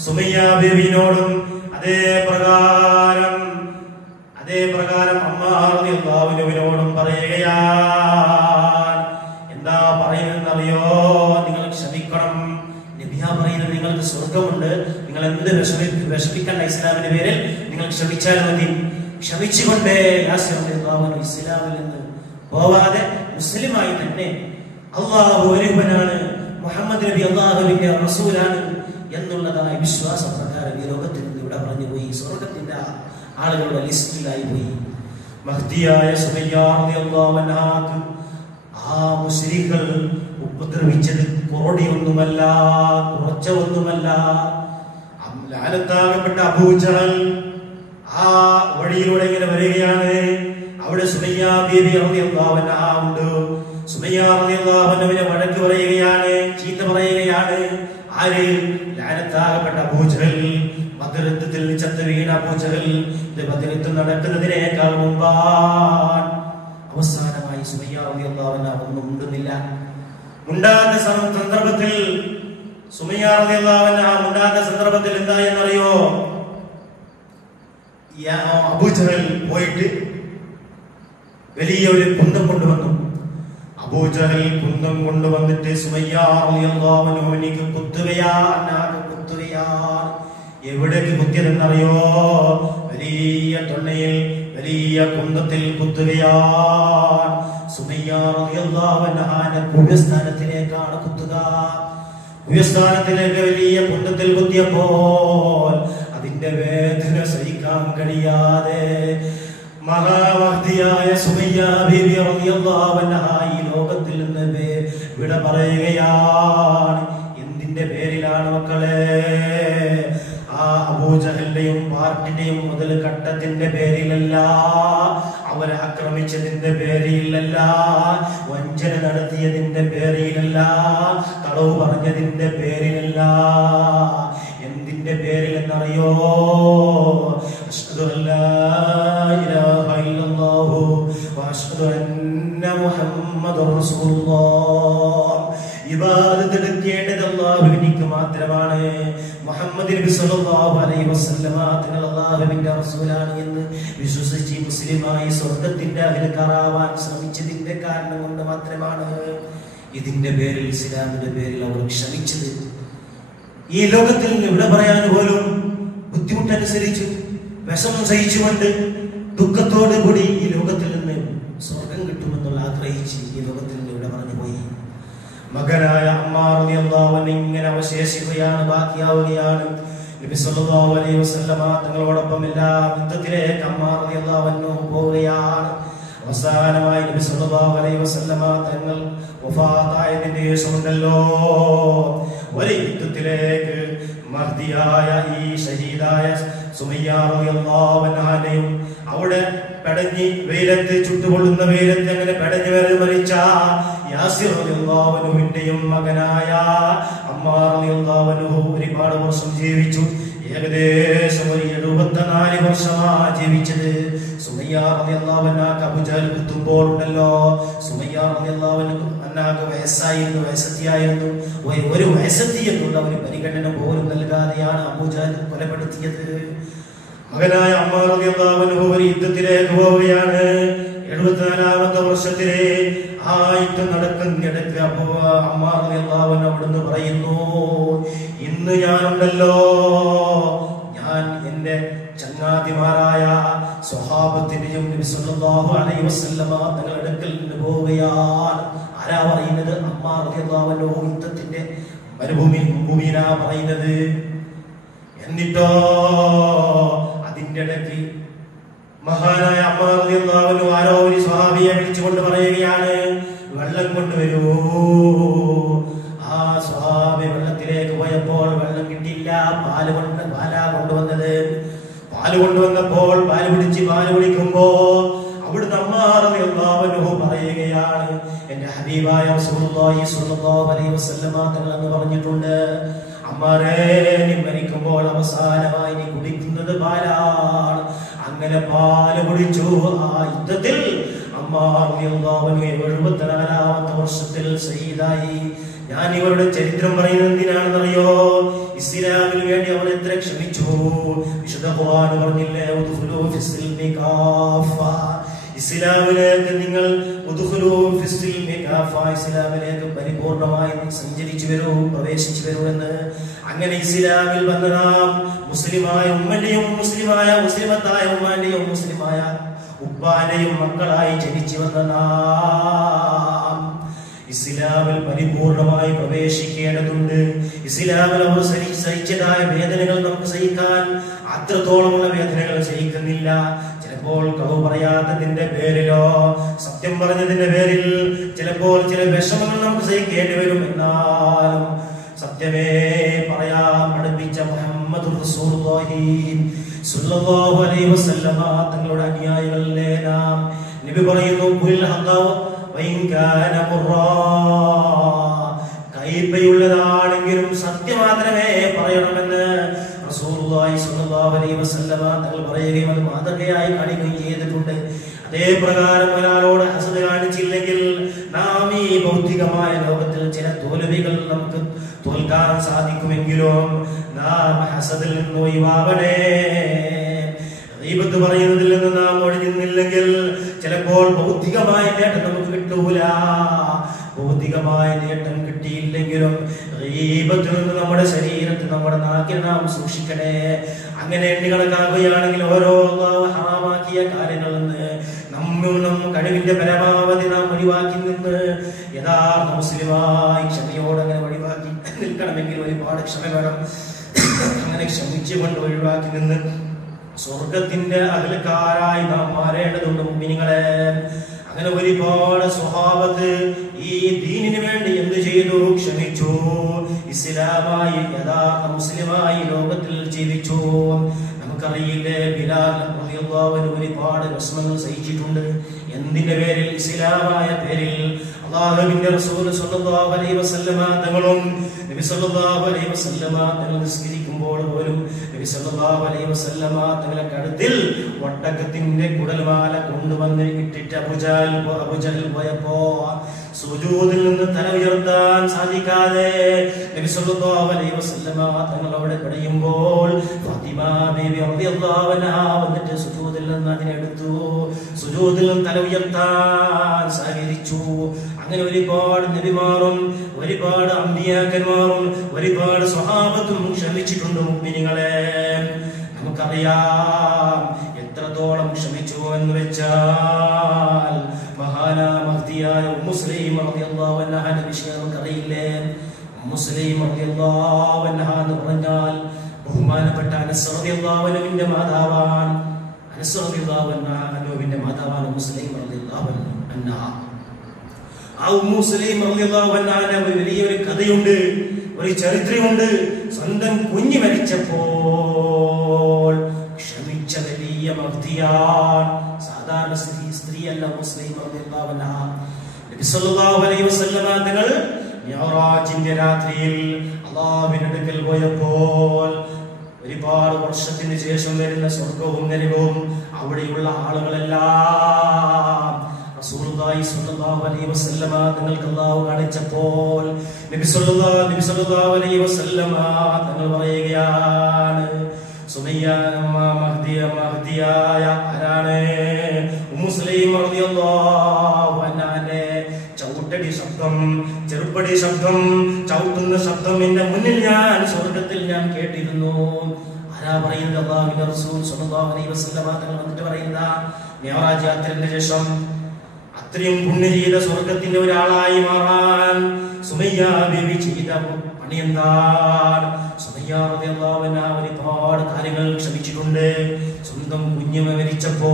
സുമയ്യ ബീവിയോടും അതേ പ്രകാരം അമ്മാർ റളിയല്ലാഹു അൻഹുവിനോടും പറയുകയാണ്. എന്താ പറയുന്നറിയോ? നിങ്ങൾ ക്ഷമിക്കണം. നബിയാ പറയുന്നത് നിങ്ങൾക്ക് സ്വർഗമുണ്ട്, നിങ്ങൾ എന്ത് വിഷമിക്കണ്ട, ഇസ്ലാമിന്റെ പേരിൽ നിങ്ങൾ ക്ഷമിച്ചാൽ മതി. ക്ഷമിച്ചുകൊണ്ടേ യാസിർ റളിയല്ലാഹു അൻഹു ഇസ്ലാമിൽ നിന്ന് പോവാതെ മുസ്ലിമായി തന്നെ അല്ലാഹു ഒരുവനാണ്, മുഹമ്മദ് നബി അല്ലാഹുവിന്റെ റസൂലാണ് എന്നുള്ളതായ വിശ്വാസപ്രകാരം ഈ ലോകത്തിൽ നിന്ന് ഇവിടെ പറഞ്ഞു പോയി. സ്വർഗത്തിന്റെ ആളുകളുടെ ലിസ്റ്റിലായി പോയി. മഹ്ദിയായ സുമയ്യ റളിയല്ലാഹു അൻഹാക്ക് ആ മുശ്രിക്കുകൾ ഉപദ്രവിച്ചത് കോടിയൊന്നുമല്ല, കുറച്ചൊന്നുമല്ല. ലാനത്താകപ്പെട്ട അബൂജഹൽ ആ വഴിയിലൂടെ ഇങ്ങനെ വരികയാണ്. അവിടെ സുമയ്യ ബീവി റളിയല്ലാഹു അൻഹ ഉണ്ട്. സുമയ്യ റളിയല്ലാഹു അൻഹയെ വഴക്ക് പറയുകയാണ്, ചീത്ത പറയുകയാണ്. ആര്? ലാനത്താകപ്പെട്ട അബൂജഹൽ. ബദർ യുദ്ധത്തിൽ ചത്തു വീണ അബൂജഹൽ ബദർ യുദ്ധം നടക്കുന്നതിനേക്കാൾ മുമ്പാണ്. അവസാനമായി സുമയ്യ റളിയല്ലാഹു അൻഹ ഒന്നും മുണ്ടുന്നില്ല. മുണ്ടാത്ത സന്ദർഭത്തിൽ സുമയ്യ റളിയല്ലാഹു അൻഹ മുണ്ടാത്ത സന്ദർഭത്തിൽ എന്താ എന്നറിയോ? അബൂജഹൽ പോയിട്ട് വലിയ ഒരു കുന്തം കൊണ്ടുവന്നു. അബൂജഹൽ കുന്തം കൊണ്ടുവന്നിട്ട് സുമയ്യ റളിയല്ലാഹു അൻഹുവിനെ കുത്തുകയാ. എവിടേക്ക് കുത്തിയതെന്നറിയോ? വലിയ തൊണ്ടയിൽ വലിയ കുന്തത്തിൽ കുത്തുകയാണ്. സുമയ്യ റളിയല്ലാഹു അൻഹയുടെ കുവ്യസ്ഥാനത്തിലേക്കാണ് കുത്തുക. കുവ്യസ്ഥാനത്തിലേക്ക് വലിയ കുന്തത്തിൽ കുത്തിയപ്പോൾ അതിന്റെ വേദന സഹിക്കാൻ കഴിയാതെ മഹാമഹ്ദിയായ സുമയ്യ ബീവി റളിയല്ലാഹു അൻഹ ഈ ലോകത്തിൽ നിന്ന് വിട പറയുകയാണ്. എന്തിന്റെ പേരിലാണ് മക്കളെ? ആ അബൂജഹലിന്റെയും പാർട്ടിന്റെയും മുതൽ കട്ടത്തിന്റെ പേരിലല്ല, അവരെ ആക്രമിച്ചതിന്റെ പേരിലല്ല, വഞ്ചന നടത്തിയതിന്റെ പേരിലല്ല, കളവ് പറഞ്ഞതിന്റെ പേരിലല്ല. എന്തിന്റെ പേരിൽ എന്നറിയോ? അശ്ഹദു അല്ലാ ഇലാഹ ഇല്ലല്ലാഹു വഅശ്ഹദു അന്ന മുഹമ്മദുർ റസൂലുള്ളാഹ്. ഇബാദത്ത് എടുക്കേണ്ടത് അല്ലാഹുവിനിക്ക് മാത്രമാണ്. മുഹമ്മദ് നബി സല്ലല്ലാഹു അലൈഹി വസല്ലമ തങ്ങൾ അല്ലാഹുവിന്റെ റസൂലാണ് എന്ന് വിശ്വസിച്ച് മുസ്ലിമായി സ്വർഗ്ഗത്തിന്റെ അഹ്ലുകാരാവാൻ ശ്രമിച്ചതിന്റെ കാരണം കൊണ്ട് മാത്രമാണ് ഇതിന്റെ പേരിൽ, ഇസ്ലാമിന്റെ പേരിൽ അവർ ക്ഷമിച്ചത്. ഈ ലോകത്തിൽ നിന്ന് ഇവിടെ പറയാൻ പോലും ബുദ്ധിമുട്ടനുസരിച്ച് വിഷമം സഹിച്ചുകൊണ്ട് ദുഃഖത്തോടു കൂടി ഈ ലോകത്തിൽ നിന്ന് സ്വർഗം കിട്ടുമെന്നുള്ള ആഗ്രഹിച്ച് ഈ ലോകത്തിൽ നിന്ന് ഇവിടെ പറഞ്ഞു പോയി. മകനായ അമ്മാർ റളിയല്ലാഹു അൻഹു ഇങ്ങനെ അവശേഷിക്കുകയാണ്, ബാക്കിയാവുകയാണ്. നബി സല്ലല്ലാഹു അലൈഹി വസല്ലമ തങ്ങളോടൊപ്പം എല്ലാ യുദ്ധത്തിലേക്ക് അമ്മാർ റളിയല്ലാഹു അൻഹു പോവുകയാണ്. അവസാനമായി നബി സല്ലല്ലാഹു അലൈഹി വസല്ലമ തങ്ങൾ വഫാത്തായതിന്റെ ശേഷമുണ്ടല്ലോ ഒരു യുദ്ധത്തിലേക്ക് മഹ്ദിയായ ഈ ഷഹീദായ സുമയ്യ റളിയല്ലാഹു അൻഹയും അവിടെ പടഞ്ഞി വെയിലത്ത് ചുട്ടുകൊള്ളുന്ന വെയിലത്ത് അങ്ങനെ പടഞ്ഞു വരെ മരിച്ച യാസിർ റളിയല്ലാഹു അൻഹുവിന്റെയും മകനായ അമ്മാർ റളിയല്ലാഹു അൻഹു ഒരുപാട് വർഷം ജീവിച്ചു. ഏകദേശം ഒരു 74 വർഷമാണ് ജീവിച്ചത്. സുമയ്യ റളിയല്ലാഹു അൻഹ അബൂജഹൽ കുത്തുമ്പോൾ ഉണ്ടല്ലോ, സുമയ്യ റളിയല്ലാഹു അൻഹ വയസ്സായിരുന്നു, വയസ്സത്തിയായിരുന്നു. ഒരു വയസ്സത്തി എന്നുള്ള ഒരു പരിഗണന പോലും നൽകാതെയാണ് അബൂജഹൽ കൊലപ്പെടുത്തിയത്. മകനായ അമ്മാർ റളിയല്ലാഹു അൻഹു ഒരു യുദ്ധത്തിലേക്ക് പോവുകയാണ്. 74ാമത്തെ വർഷത്തിലെ ആ യുദ്ധം നടക്കുന്നിടക്ക് അമ്മാർ റളിയല്ലാഹു അൻഹു അവിടുന്ന് പറയുന്നു, ഇന്ന് ഞാനുണ്ടല്ലോ, ഞാൻ എന്റെ ചങ്ങാതിമാരായ സ്വഹാബത്തിന്റെയും നബി സല്ലല്ലാഹു അലൈഹി വസല്ലമ തങ്ങളുടെ അടുക്കൽ നിന്ന് പോവുകയാണ്. ആരാ പറയുന്നത്? അമ്മാർ റളിയല്ലാഹു അൻഹു യുദ്ധത്തിന്റെ മരുഭൂമിയിലാ പറയുന്നത്. എന്നിട്ടോ അതിന്റെ ഇടയ്ക്ക് മഹാനായ അമ്മാർ റളിയല്ലാഹു അൻഹു ആരോ ഒരു സ്വഹാബിയെ വിളിച്ചുകൊണ്ട് പറയുകയാണ്, വെള്ളം കൊണ്ടുവരൂ. ആ സ്വഹാബി വെള്ളത്തിലേക്ക് പോയപ്പോൾ വെള്ളം കിട്ടിയില്ല. പാലാ കൊണ്ടുവന്നത്. പാല് കൊണ്ടുവന്നപ്പോൾ പാല് കുടിക്കുമ്പോ അവിടുന്ന് അമ്മാർ റളിയല്ലാഹു അൻഹു പറയുകയാണ്, എന്റെ ഹബീബായ റസൂലുള്ളാഹി സ്വല്ലല്ലാഹു അലൈഹി വസല്ലമ തങ്ങൾ എന്ന് പറഞ്ഞിട്ടുണ്ട്, അമ്മാരേ, നീ മരിക്കുമ്പോൾ അവസാനമായി നീ കുടിക്കുന്നത് പാലാണ്. അങ്ങനെ പാല് കുടിച്ചു. ആ യുദ്ധത്തിൽ അമ്മാർ റളിയല്ലാഹു അൻഹു 74ാമത്തെ വർഷത്തിൽ ശഹീദായി. ഞാൻ ഇവരുടെ ചരിത്രം പറയുന്നത് എന്തിനാണെന്നറിയോ? ഇസ്ലാമിന് വേണ്ടി അവർ എത്ര ക്ഷമിച്ചു. വിശുദ്ധ ഖുർആൻ പറഞ്ഞില്ലേ, ഉദ്ഖുലൂ ഫിസ്സിൽമി കാഫ, ഇസ്ലാമിലേക്ക് നിങ്ങൾ ഇസ്ലാമിലേക്ക് പരിപൂർണമായി സഞ്ചരിച്ചു വരൂ, പ്രവേശിച്ചു വരൂ എന്ന്. അങ്ങനെ ഇസ്ലാമിൽ വന്ന നാം മുസ്ലിമായ ഉമ്മന്റെയും മുസ്ലിമത്തായ ഉമ്മാന്റെയും മുസ്ലിമായ ഉപ്പാന്റെയും മക്കളായി ജനിച്ചു വന്ന നാം ഇസ്ലാമിൽ പരിപൂർണമായി പ്രവേശിക്കേണ്ടതുണ്ട്. ഇസ്ലാമിൽ അവർ സഹിച്ചതായ വേദനകൾ നമുക്ക് സഹിക്കാൻ അത്രത്തോളമുള്ള വേദനകൾ സഹിക്കുന്നില്ല. ചിലപ്പോൾ കളവ് പറയാത്തതിന്റെ പേരിലോ സത്യം പറഞ്ഞതിന്റെ പേരിൽ ചിലപ്പോൾ ചില വിഷമങ്ങൾ നമുക്ക് സഹിക്കേണ്ടി വരും. എന്നാലും സത്യമേ പറയാൻ പഠിപ്പിച്ച മുഹമ്മദുർ റസൂലുള്ളാഹി സ്വല്ലല്ലാഹു അലൈഹി വസല്ലമ തങ്ങളുടെ അനുയായികളെ നാം. നബി പറയുന്നു, ഖുൽ ഹഖ വഇൻ കാന മുറാ, കൈപ്പയുള്ളതാണെങ്കിലും സത്യം മാത്രമേ പറയണമെന്ന് റസൂലുള്ളാഹി സ്വല്ലല്ലാഹു അലൈഹി വസല്ലമ തങ്ങൾ പറയുകയും അത് മാതൃകയായി കാണിക്കുകയും ചെയ്തിട്ടുണ്ട്. അതേ പ്രകാരം ഒരാളോട് ഹസദ് കാണിച്ചില്ലെങ്കിൽ നാം ഈ ഭൗതികമായ ലോകത്തിൽ ചില തോൽവികൾ നമുക്ക് തോൽക്കാൻ സാധിക്കുമെങ്കിലും നാം ഹസദിൽ നിന്ന് ഒഴിവാകണേ. ഗീബത്ത് പറയുന്നതിൽ നിന്ന് നാം ഒഴിഞ്ഞില്ലെങ്കിൽ ചിലപ്പോൾ ഭൗതികമായ നേട്ടം നമുക്ക് കിട്ടൂല. ഭൗതികമായ നേട്ടം കിട്ടിയില്ലെങ്കിലും ഗീബത്തിൽ നിന്ന് നമ്മുടെ ശരീരത്തിൽ, നമ്മുടെ നാക്കിൽ നാം സൂക്ഷിക്കണേ. അങ്ങനെ എണ്ണി കണക്കാക്കുകയാണെങ്കിൽ ഓരോ ഹറാമാക്കിയ കാര്യങ്ങളിൽ നിന്ന് നമ്മ കഴിവിന്റെ പരമാവധി നാം ഒഴിവാക്കി നിന്ന് യഥാർത്ഥ മുസ്ലിമായി ക്ഷമയോടെ അങ്ങനെ ഒഴിവാക്കി നിൽക്കണമെങ്കിൽ ഒരുപാട് ക്ഷമ വേണം. അങ്ങനെ ക്ഷമിച്ചുകൊണ്ട് ഒഴിവാക്കി നിന്ന് സ്വർഗത്തിന്റെ അകൽക്കാരായി നാം മാറേണ്ടതുണ്ട് മുഅ്മിനീങ്ങളെ. അങ്ങനെ ഒരുപാട് സ്വഹാബത്ത് ഈ ദീനിന് വേണ്ടി എന്ത് ചെയ്തു? ക്ഷമിച്ചു. ഇസ്ലാമായി യഥാർത്ഥ മുസ്ലിമായി ലോകത്തിൽ ജീവിച്ചു. നമുക്കറിയില്ലേ, ബിലാൽ റളിയല്ലാഹു അൻഹു ഒരുപാട് വിഷമങ്ങൾ സഹിച്ചിട്ടുണ്ട്. എന്തിന്റെ പേരിൽ? ഇസ്ലാമായ പേരിൽ. അല്ലാഹുവിന്റെ റസൂൽ സ്വല്ലല്ലാഹു അലൈഹി വസല്ലമ തങ്ങളും നബി സല്ലല്ലാഹു അലൈഹി വസല്ലമ തങ്ങൾ നിസ്കരിക്കുമ്പോൾ പോലും നബി സല്ലല്ലാഹു അലൈഹി വസല്ലമ തങ്ങളുടെ കഴുത്തിൽ ഒട്ടകത്തിന്റെ കുടൽമാല കൊണ്ടുവന്ന് ഇട്ടിട്ട് അബൂജഹൽ പോയപ്പോ സുജൂദിൽ നിന്ന് തല ഉയർത്താൻ സാധിക്കാതെ നബി സല്ലല്ലാഹു അലൈഹി വസല്ലമ തങ്ങൾ അവിടെ കിടയുമ്പോൾ ഫാത്തിമ ബീവി റളിയല്ലാഹു അൻഹാ വന്നിട്ട് സുജൂദിൽ നിന്ന് അതിനെടുത്തു. സുജൂദിൽ നിന്ന് തല ഉയർത്താൻ സഹകരിച്ചു. അങ്ങനെ ഒരുപാട് നബിമാരും ഒരുപാട് അമ്പിയാക്കന്മാരും ഒരുപാട് സ്വഹാബത്തും ക്ഷമിച്ചിട്ടുണ്ട് മുഅ്മിനീങ്ങളെ. നമുക്കറിയാം എത്രത്തോളം ക്ഷമിച്ചു എന്ന് വെച്ചാൽ മഹാനായ ഉമ്മു സുലൈം റളിയല്ലാഹു അൻഹാന്റെ വിഷയം നമുക്കറിയില്ലേ? ഉമ്മു സുലൈം റളിയല്ലാഹു അൻഹ എന്ന് പറഞ്ഞാൽ ബഹുമാനപ്പെട്ട അനസ് റളിയല്ലാഹു അൻഹുവിന്റെ മാതാവാണ്. അനസ് റളിയല്ലാഹു അൻഹുവിന്റെ മാതാവാണ് ഉമ്മു സുലൈം റളിയല്ലാഹു അൻഹ. ആ ഉമ്മു സുലൈം റളിയല്ലാഹു അൻഹയുടെ വലിയൊരു കഥയുണ്ട്, ഒരു ചരിത്രമുണ്ട്. സ്വന്തം കുഞ്ഞ് മരിച്ചപ്പോൾ ക്ഷമിച്ച വലിയ മഹ്ദിയാണ്. സാധാരണ സ്ത്രീയല്ല ഉമ്മു സുലൈം റളിയല്ലാഹു അൻഹ. നബി സല്ലല്ലാഹു അലൈഹി വസല്ലമ തങ്ങൾ മിഅ്റാജിന്റെ രാത്രിയിൽ അല്ലാഹുവിന്റെ അടുക്കൽ പോയപ്പോൾ ഒരുപാട് വർഷത്തിന് ശേഷം വരുന്ന സ്വർഗ്ഗവും നരകവും അവിടെയുള്ള ആളുകളെല്ലാം റസൂലുള്ളാഹി സ്വല്ലല്ലാഹു അലൈഹി വസല്ലമ തങ്ങൾക്ക് അല്ലാഹു കാണിച്ചപ്പോൾ നബി സല്ലല്ലാഹു അലൈഹി വസല്ലമ തങ്ങൾ പറയുകയാണ്, മഹ്ദിയായ ആരാണ്? ഉമ്മു സുലൈം റളിയല്ലാഹു അൻഹയുടെ ചവിട്ടടി ശബ്ദം, ചെറുപ്പടി ശബ്ദം, ചവിട്ടുന്ന ശബ്ദം എന്റെ മുന്നിൽ ഞാൻ സ്വർഗത്തിൽ ഞാൻ കേട്ടിരുന്നു. ആരാ പറയുന്നത്? അല്ലാഹുവിന്റെ റസൂൽ സ്വല്ലല്ലാഹു അലൈഹി വസല്ലം തങ്ങൾ വന്നിട്ട് പറയുന്ന മിഅ്റാജ് യാത്രയുടെ ശേഷം അത്രയും പുണ്യം ചെയ്ത സ്വർഗത്തിന്റെ ഒരാളായി മാറാൻ സുമയ്യ ബീവി ചെയ്ത പണി എന്താണ്? സുമയ്യ റളിയല്ലാഹു അൻഹ ഒരുപാട് കാര്യങ്ങൾ ക്ഷമിച്ചിട്ടുണ്ട്. സ്വന്തം കുഞ്ഞുമ മരിച്ചപ്പോ,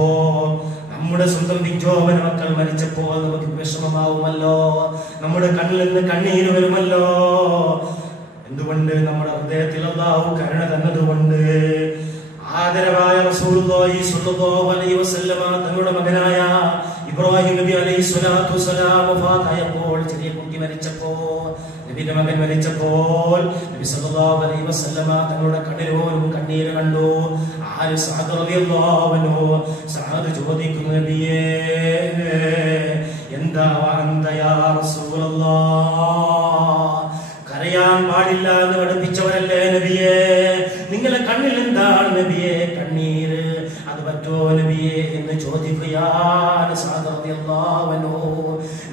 നമ്മുടെ സ്വന്തം പിഞ്ചോമന മക്കൾ മരിച്ചപ്പോൾ നമുക്ക് വിഷമമാവുമല്ലോ, നമ്മുടെ കണ്ണിൽ നിന്ന് കണ്ണീര് വരുമല്ലോ. എന്തുകൊണ്ട്? നമ്മുടെ ഹൃദയത്തിൽ അല്ലാഹു കരുണ തന്നതുകൊണ്ട്. ആദരവായ റസൂലുള്ളാഹി സ്വല്ലല്ലാഹു അലൈഹി വസല്ലമ തങ്ങളുടെ മകനായ ഇബ്രാഹിം നബി അലൈഹി സ്വലാത്തു വസ്സലാം വഫാത്തായപ്പോൾ, ചെറിയ കുട്ടി മരിച്ചപ്പോൾ, നബിയുടെ മകൻ മരിച്ചപ്പോൾ നബി സല്ലല്ലാഹു അലൈഹി വസല്ലമ തങ്ങളുടെ കണ്ണിലോരും കണ്ണീര് കണ്ടു. ആര്? സഅദ് റളിയല്ലാഹു അൻഹു. സഅദ് ചോദിക്കുന്നു, നബിയേ എന്താ അന്ത യാ റസൂലല്ലാഹ്? കരയാൻ പാടില്ല എന്ന് പഠിപ്പിച്ചവരല്ലേ നബിയെ, നിങ്ങളെ കണ്ണിൽ എന്താണ് നബിയെ കണ്ണീര്? അത് പറ്റോ നബിയെ എന്ന് ചോദിക്കുകയാണ് സഅദ് റളിയല്ലാഹു അൻഹു.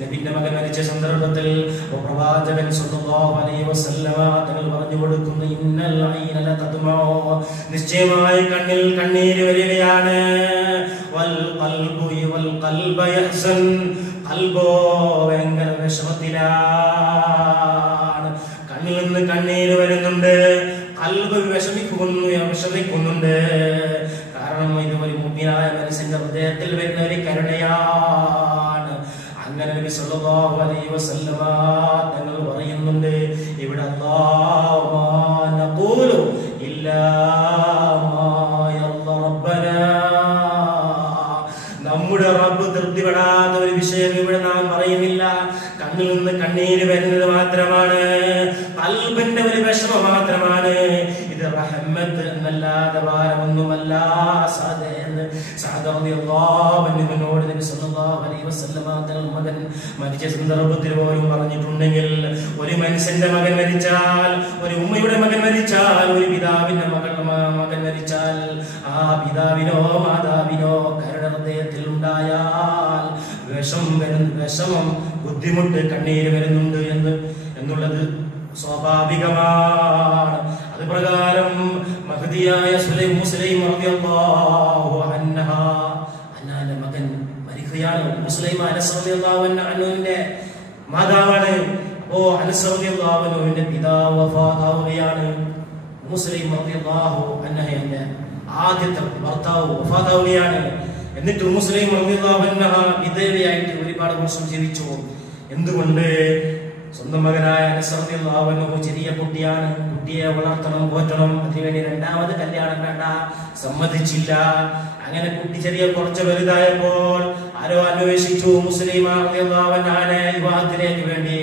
നബിയുടെ മകൻ മരിച്ച സന്ദർഭത്തിൽ പ്രവാചകൻ സ്വല്ലല്ലാഹു അലൈഹി വസല്ലമ തങ്ങൾ പറഞ്ഞു കൊടുക്കുന്നു, ഇന്നൽ ഐന ലതദ്മഉ, നിശ്ചയമായി കണ്ണിൽ കണ്ണീര് വരികയാണ്. വൽ ഖൽബ യഹ്സൻ, ഖൽബോ ഭയങ്കര വിഷമത്തിലാണ്. കണ്ണിൽ നിന്ന് കണ്ണീര് വരുന്നുണ്ട്, ഖൽബ് വിഷമിക്കുന്നുണ്ട്. കാരണം ഇത് ഒരു മുഅ്മിനായ മനുഷ്യന്റെ ഹൃദയത്തിൽ വരുന്ന ഒരു കരുണയാണ്. അങ്ങനെ നബി സല്ലല്ലാഹു അലൈഹി വസല്ലമ തങ്ങൾ പറയുന്നുണ്ട്, ഇവിടെ അല്ലാഹു നഖൂലു ഇല്ലാ മാ യർദ റബ്ബനാ, നമ്മുടെ റബ്ബ് തൃപ്തിപ്പെടാത്ത ഒരു വിഷയം ഇവിടെ നാം പറയുന്നില്ല. കണ്ണിൽ നിന്ന് കണ്ണീര് വരുന്നത് മാത്രമാണ്, ഖൽബിന്റെ ഒരു വിഷമം മാത്രമാണ്. ഇത് റഹ്മത്ത് എന്നല്ലാതെ ഭാരമൊന്നുമല്ല. സഅദ് റളിയല്ലാഹു അൻഹുവിനോട് നബി സല്ലല്ലാഹു അലൈഹി വസല്ലമ തങ്ങൾ മകൻ മരിച്ച സന്ദർഭത്തിൽ പോലും പറഞ്ഞിട്ടുണ്ടെങ്കിൽ, ഒരു മനുഷ്യന്റെ മകൻ മരിച്ചാൽ, ഒരു ഉമ്മയുടെ മകൻ മരിച്ചാൽ, ഒരു പിതാവിന്റെ മകൻ മരിച്ചാൽ, ആ പിതാവിനോ മാതാവിനോ കരുണ ഹൃദയത്തിൽ ഉണ്ടായാൽ വിഷമം, ബുദ്ധിമുട്ട്, കണ്ണീര് വരുന്നുണ്ട് എന്നുള്ളത് സ്വാഭാവികമാണ്. അത് പ്രകാരം മഹ്ദിയായ സുലൈം റളിയല്ലാഹു അൻഹയുടെ മകൻ മരിക്കുകയാണ്. മുസ്ലിം അനസ് റളിയല്ലാഹു അൻഹുവിന്റെ മാതാവാണ്. അപ്പോ അനസ് റളിയല്ലാഹു അൻഹുവിന്റെ പിതാവ് വഫാത്താവുകയാണ്. മുസ്ലിം റളിയല്ലാഹു അൻഹയുടെ ആദ്യത്തെ ഭർത്താവ് വഫാത്താവുകയാണ്. എന്നിട്ട് മുസ്ലിം റളിയല്ലാഹു അൻഹ വിധവയായിട്ട് ഒരുപാട് വർഷം ജീവിച്ചു. എന്തുകൊണ്ട്? സ്വന്തം മകനായ അനസ് റളിയല്ലാഹു അൻഹു ചെറിയ കുട്ടിയാണ്, കുട്ടിയെ വളർത്തണം, പോറ്റണം, അതിനുവേണ്ടി രണ്ടാമത് കല്യാണം വേണ്ട, സമ്മതിച്ചില്ല. അങ്ങനെ കുട്ടി ചെറിയ കുറച്ച് വലുതായപ്പോൾ ആരോ അന്വേഷിച്ചു മുസ്ലിം റളിയല്ലാഹു അൻഹയെ വിവാഹത്തിലേക്ക് വേണ്ടി.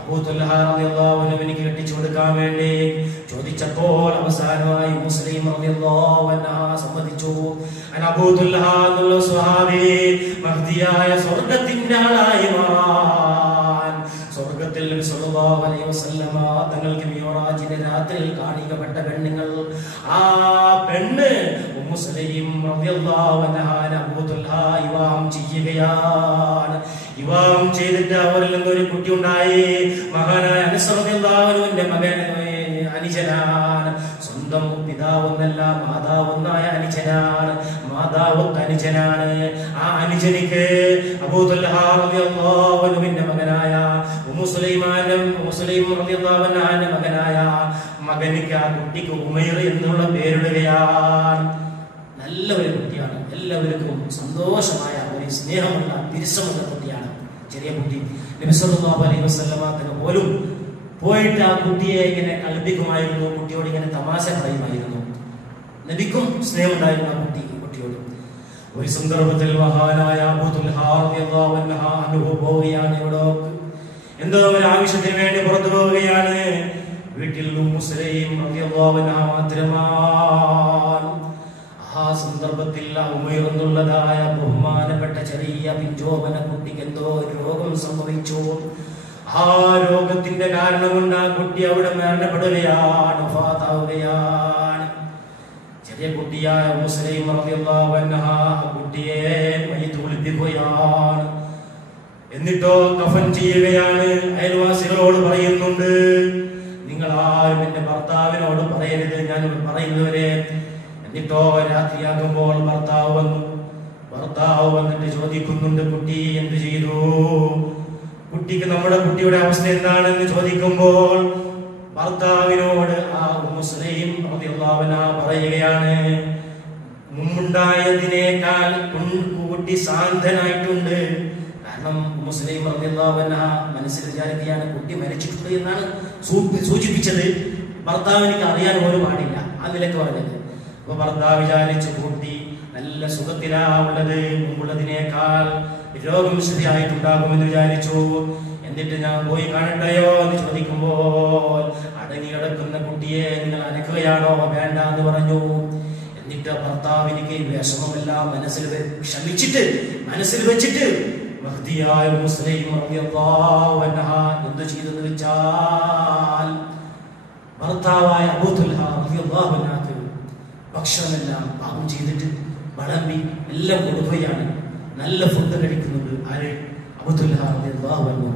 അബൂ തുൽഹ റളിയല്ലാഹു അൻഹുവിനെ കെട്ടിച്ചു കൊടുക്കാൻ വേണ്ടി ചോദിച്ചപ്പോൾ അവസാനമായി മുസ്ലിം റളിയല്ലാഹു അൻഹ സമ്മതിച്ചു. അബൂ തുൽഹ എന്നുള്ള സ്വഹാബി മഹ്ദിയായ സ്വർഗ്ഗത്തിന്റെ ആളായി മാറാൻ സ്വർഗ്ഗത്തിൽ നബി സല്ലല്ലാഹു അലൈഹി വസല്ലമ തങ്ങൾക്ക് മിഅ്റാജിന്റെ രാത്രിയിൽ കാണിക്കപ്പെട്ട പെണ്ണുങ്ങൾ. ആ പെണ്ണ് ഉമ്മു സുലൈം റളിയല്ലാഹു അൻഹ അബൂ തുൽഹ വിവാഹം ചെയ്യുകയാണ്. വിവാഹം ചെയ്തിട്ട് അവരിൽ നിന്നൊരു കുട്ടി ഉണ്ടായി. മഹാനായ അനസ് റളിയല്ലാഹു അൻഹുവിന്റെ മകൻ അനുജനാണ്. സ്വന്തം പിതാവൊന്നല്ല, മാതാവൊന്നായ അനുജനാണ്, മാതാവൊത്തനുജനാണ്. ആ അനുജനിക്ക് അബൂ തുൽഹ റളിയല്ലാഹു അൻഹുവിന്റെ മകനായ ഉമ്മു സുലൈം റളിയല്ലാഹു അൻഹയുടെ മകനായ മകനിക്ക്, ആ കുട്ടിക്ക് ഉമൈർ എന്നുള്ള പേരിടുകയാണ്. നല്ല ഒരു കുട്ടിയാണ്, എല്ലാവർക്കും സന്തോഷമായ ഒരു സ്നേഹമുള്ള തിരിച്ചമുള്ള കുട്ടിയാണ്, ചെറിയ കുട്ടി. നബി സല്ലല്ലാഹു അലൈഹി വസല്ലമ തങ്ങൾ പോലും പോയിട്ട് ആ കുട്ടിയെ ഇങ്ങനെ കളിപ്പിക്കുമായിരുന്നു, കുട്ടിയോട് ഇങ്ങനെ തമാശ പറയുമായിരുന്നു. നബിക്കും സ്നേഹമുണ്ടായിരുന്നു ആ കുട്ടിയോട്. ഒരു സന്ദർഭത്തിൽ മഹാനായ അബൂ തുൽഹ റളിയല്ലാഹു അൻഹു പോവുകയാണ്. എവിടെ എന്തോ ഒരു ആവശ്യത്തിന് വേണ്ടി പുറത്തു പോവുകയാണ്. വീട്ടിൽ ഉമ്മു സുലൈം റളിയല്ലാഹു അൻഹ മാത്രമാണ്. ആ സന്ദർഭത്തിൽ ഉമൈർ എന്നുള്ളതായ ബഹുമാനപ്പെട്ട ചെറിയ പിഞ്ചോമന കുട്ടിക്ക് എന്തോ രോഗം സംഭവിച്ചു. ആ രോഗത്തിന്റെ കാരണം കൊണ്ട് ആ കുട്ടി അവിടെ മരണപ്പെടുകയാണ്, വഫാത്താവുകയാണ്. ചെറിയ കുട്ടിയായ മുസ്ലിം റളിയല്ലാഹു അൻഹ കുട്ടിയെ മയ്യിത്ത് കുളിപ്പിക്കുകയാണ്. എന്നിട്ടോ കഫൻ ചെയ്യുകയാണ്. അയൽവാസികളോട് പറയുന്നുണ്ട്, നിങ്ങൾ ആരും എന്റെ ഭർത്താവിനോട് പറയരുത്, ഞാൻ പറയുന്നവരെ. എന്നിട്ടോ രാത്രിയാകുമ്പോൾ ഭർത്താവ് വന്നിട്ട് ചോദിക്കുന്നുണ്ട്, കുട്ടി എന്ത് ചെയ്തു? കുട്ടിക്ക് നമ്മുടെ കുട്ടിയുടെ അവസ്ഥ എന്താണെന്ന് ചോദിക്കുമ്പോൾ ഭർത്താവിനോട് ആ മുസ്ലിം റളിയല്ലാഹു അൻഹ പറയുകയാണ്, മുമ്പുണ്ടായതിനേക്കാൾ കുട്ടി ശാന്തനായിട്ടുണ്ട്. കാരണം മുസ്ലിം റളിയല്ലാഹു അൻഹ മനസ്സിൽ വിചാരിക്കുകയാണ് കുട്ടി മരിച്ചിട്ടുണ്ട് എന്നാണ് സൂചിപ്പിച്ചത്. ഭർത്താവിനിക്ക് അറിയാൻ പോലും പാടില്ല, ആ നിലക്ക് പറഞ്ഞത്. അപ്പൊ ഭർത്താവ് വിചാരിച്ചു കുട്ടി നല്ല സുഖത്തിലാ ഉള്ളത്, മുമ്പുള്ളതിനേക്കാൾ രോഗം ശരിയായിട്ടുണ്ടാകുമെന്ന് വിചാരിച്ചു. എന്നിട്ട് ഞാൻ പോയി കാണട്ടെയോ എന്ന് ചോദിക്കുമ്പോൾ അടങ്ങി കിടക്കുന്ന കുട്ടിയെ നിങ്ങൾ അനക്കുകയാണോ? വേണ്ട എന്ന് പറഞ്ഞു. എന്നിട്ട് ഭർത്താവിനിക്ക് വിഷമമെല്ലാം ക്ഷമിച്ചിട്ട് മനസ്സിൽ വെച്ചിട്ട് മഹ്ദിയായ മുസ്ലിം റളിയല്ലാഹു അൻഹ എന്ത് ചെയ്തെന്ന് വെച്ചാൽ ഭർത്താവായ അബൂ തുൽഹ റളിയല്ലാഹു അൻഹു ഭക്ഷണമെല്ലാം പാകം ചെയ്തിട്ട് വിളമ്പി എല്ലാം കൊടുക്കുകയാണ്. നല്ല ഫുഡ് കഴിക്കുന്നുണ്ട്. ആര്? അബൂ തുൽഹ റളിയല്ലാഹു അൻഹു.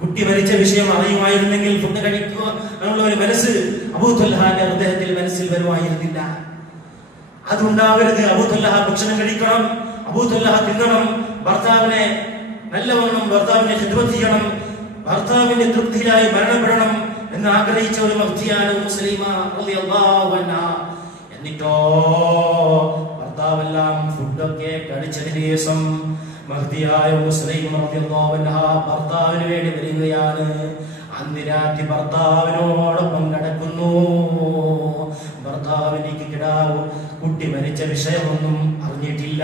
കുട്ടി മരിച്ച വിഷയം അറിയുമായിരുന്നെങ്കിൽ ഫുഡ് കഴിക്കുക എന്നുള്ള ഒരു മനസ്സ് അബൂ തുൽഹാന്റെ ഹൃദയത്തിൽ മനസ്സിൽ വരുമായിരുന്നില്ല. അതുണ്ടാവരുത്. അബൂ തുൽഹ ഭക്ഷണം കഴിക്കണം, അബൂ തുൽഹ തിന്നണം, ഭർത്താവിനെ നല്ലവണ്ണം ഭർത്താവിനെ ഖിദ്മത്ത് ചെയ്യണം, ഭർത്താവിന്റെ തൃപ്തിയിലായി മരണപ്പെടണം എന്ന് ആഗ്രഹിച്ച ഒരു മഹ്ദിയാണ് മുസ്ലിമ റളിയല്ലാഹു അൻഹ. എന്നിട്ടോ ഭർത്താവെല്ലാം ഫുഡൊക്കെ കഴിച്ചതിന് ശേഷം മഹ്ദിയായ മുസ്ലിം റളിയല്ലാഹു അൻഹ ഭർത്താവിന് വേണ്ടി വരികയാണ്. അന്ന് രാത്രി ഭർത്താവിനോടൊപ്പം കിടക്കുന്നു. ഭർത്താവിലേക്ക് കിടാവ് കുട്ടി മരിച്ച വിഷയമൊന്നും അറിഞ്ഞിട്ടില്ല.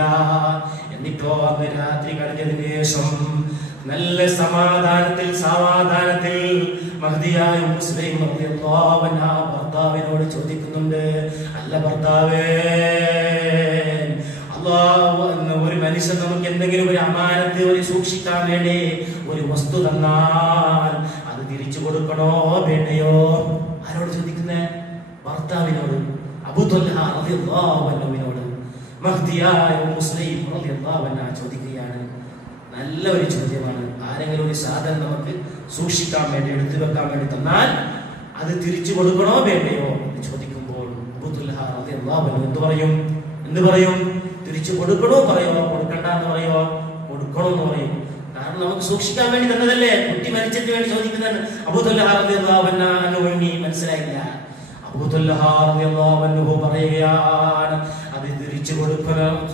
എന്നിട്ടോ അന്ന് രാത്രി കഴിഞ്ഞതിന് ശേഷം നല്ല സമാധാനത്തിൽ മഹ്ദിയായ മുസ്ലിം റളിയല്ലാഹു അൻഹ ഭർത്താവിനോട് ചോദിക്കുന്നുണ്ട്, അല്ല ഭർത്താവേ, അല്ലാഹു എന്ന ഒരു മനുഷ്യൻ നമുക്ക് എന്തെങ്കിലും ഒരു അമാനത്ത് ഒരു സൂക്ഷിക്കാൻ വേണ്ടി ഒരു വസ്തു തന്നാൽ അത് തിരിച്ചു കൊടുക്കണോ വേണ്ടയോ? ആരോട് ചോദിക്കുന്നേ? ഭർത്താവിനോട്, അബൂ തുൽഹ റളിയല്ലാഹു അൻഹുവിനോട് മഹ്ദിയായ മുസ്ലിം റളിയല്ലാഹു അൻഹ ചോദിക്കുകയാണ്. നല്ല ഒരു ചോദ്യമാണ്. ആരെങ്കിലും ഒരു സാധനം നമുക്ക് സൂക്ഷിക്കാൻ വേണ്ടി എടുത്തു വെക്കാൻ വേണ്ടി തന്നാൽ അത് തിരിച്ചു കൊടുക്കണോ വേണ്ടയോ എന്ന് ചോദിക്കുമ്പോൾ അബൂ തുൽഹ റളിയല്ലാഹു അൻഹു എന്ത് പറയും? തിരിച്ചു കൊടുക്കണോ പറയോ? കൊടുക്കണ്ട എന്ന് പറയോ? കൊടുക്കണോ എന്ന് പറയും. കാരണം നമുക്ക് സൂക്ഷിക്കാൻ വേണ്ടി തന്നതല്ലേ. കുട്ടി മരിച്ചിട്ട് വേണ്ടി ചോദിക്കുന്നതാണ്. അബൂ തുൽഹ റളിയല്ലാഹു അൻഹു മനസ്സിലായില്ല. അബൂ തുൽഹ റളിയല്ലാഹു അൻഹു പറയുകയാണ്, അത് തിരിച്ചു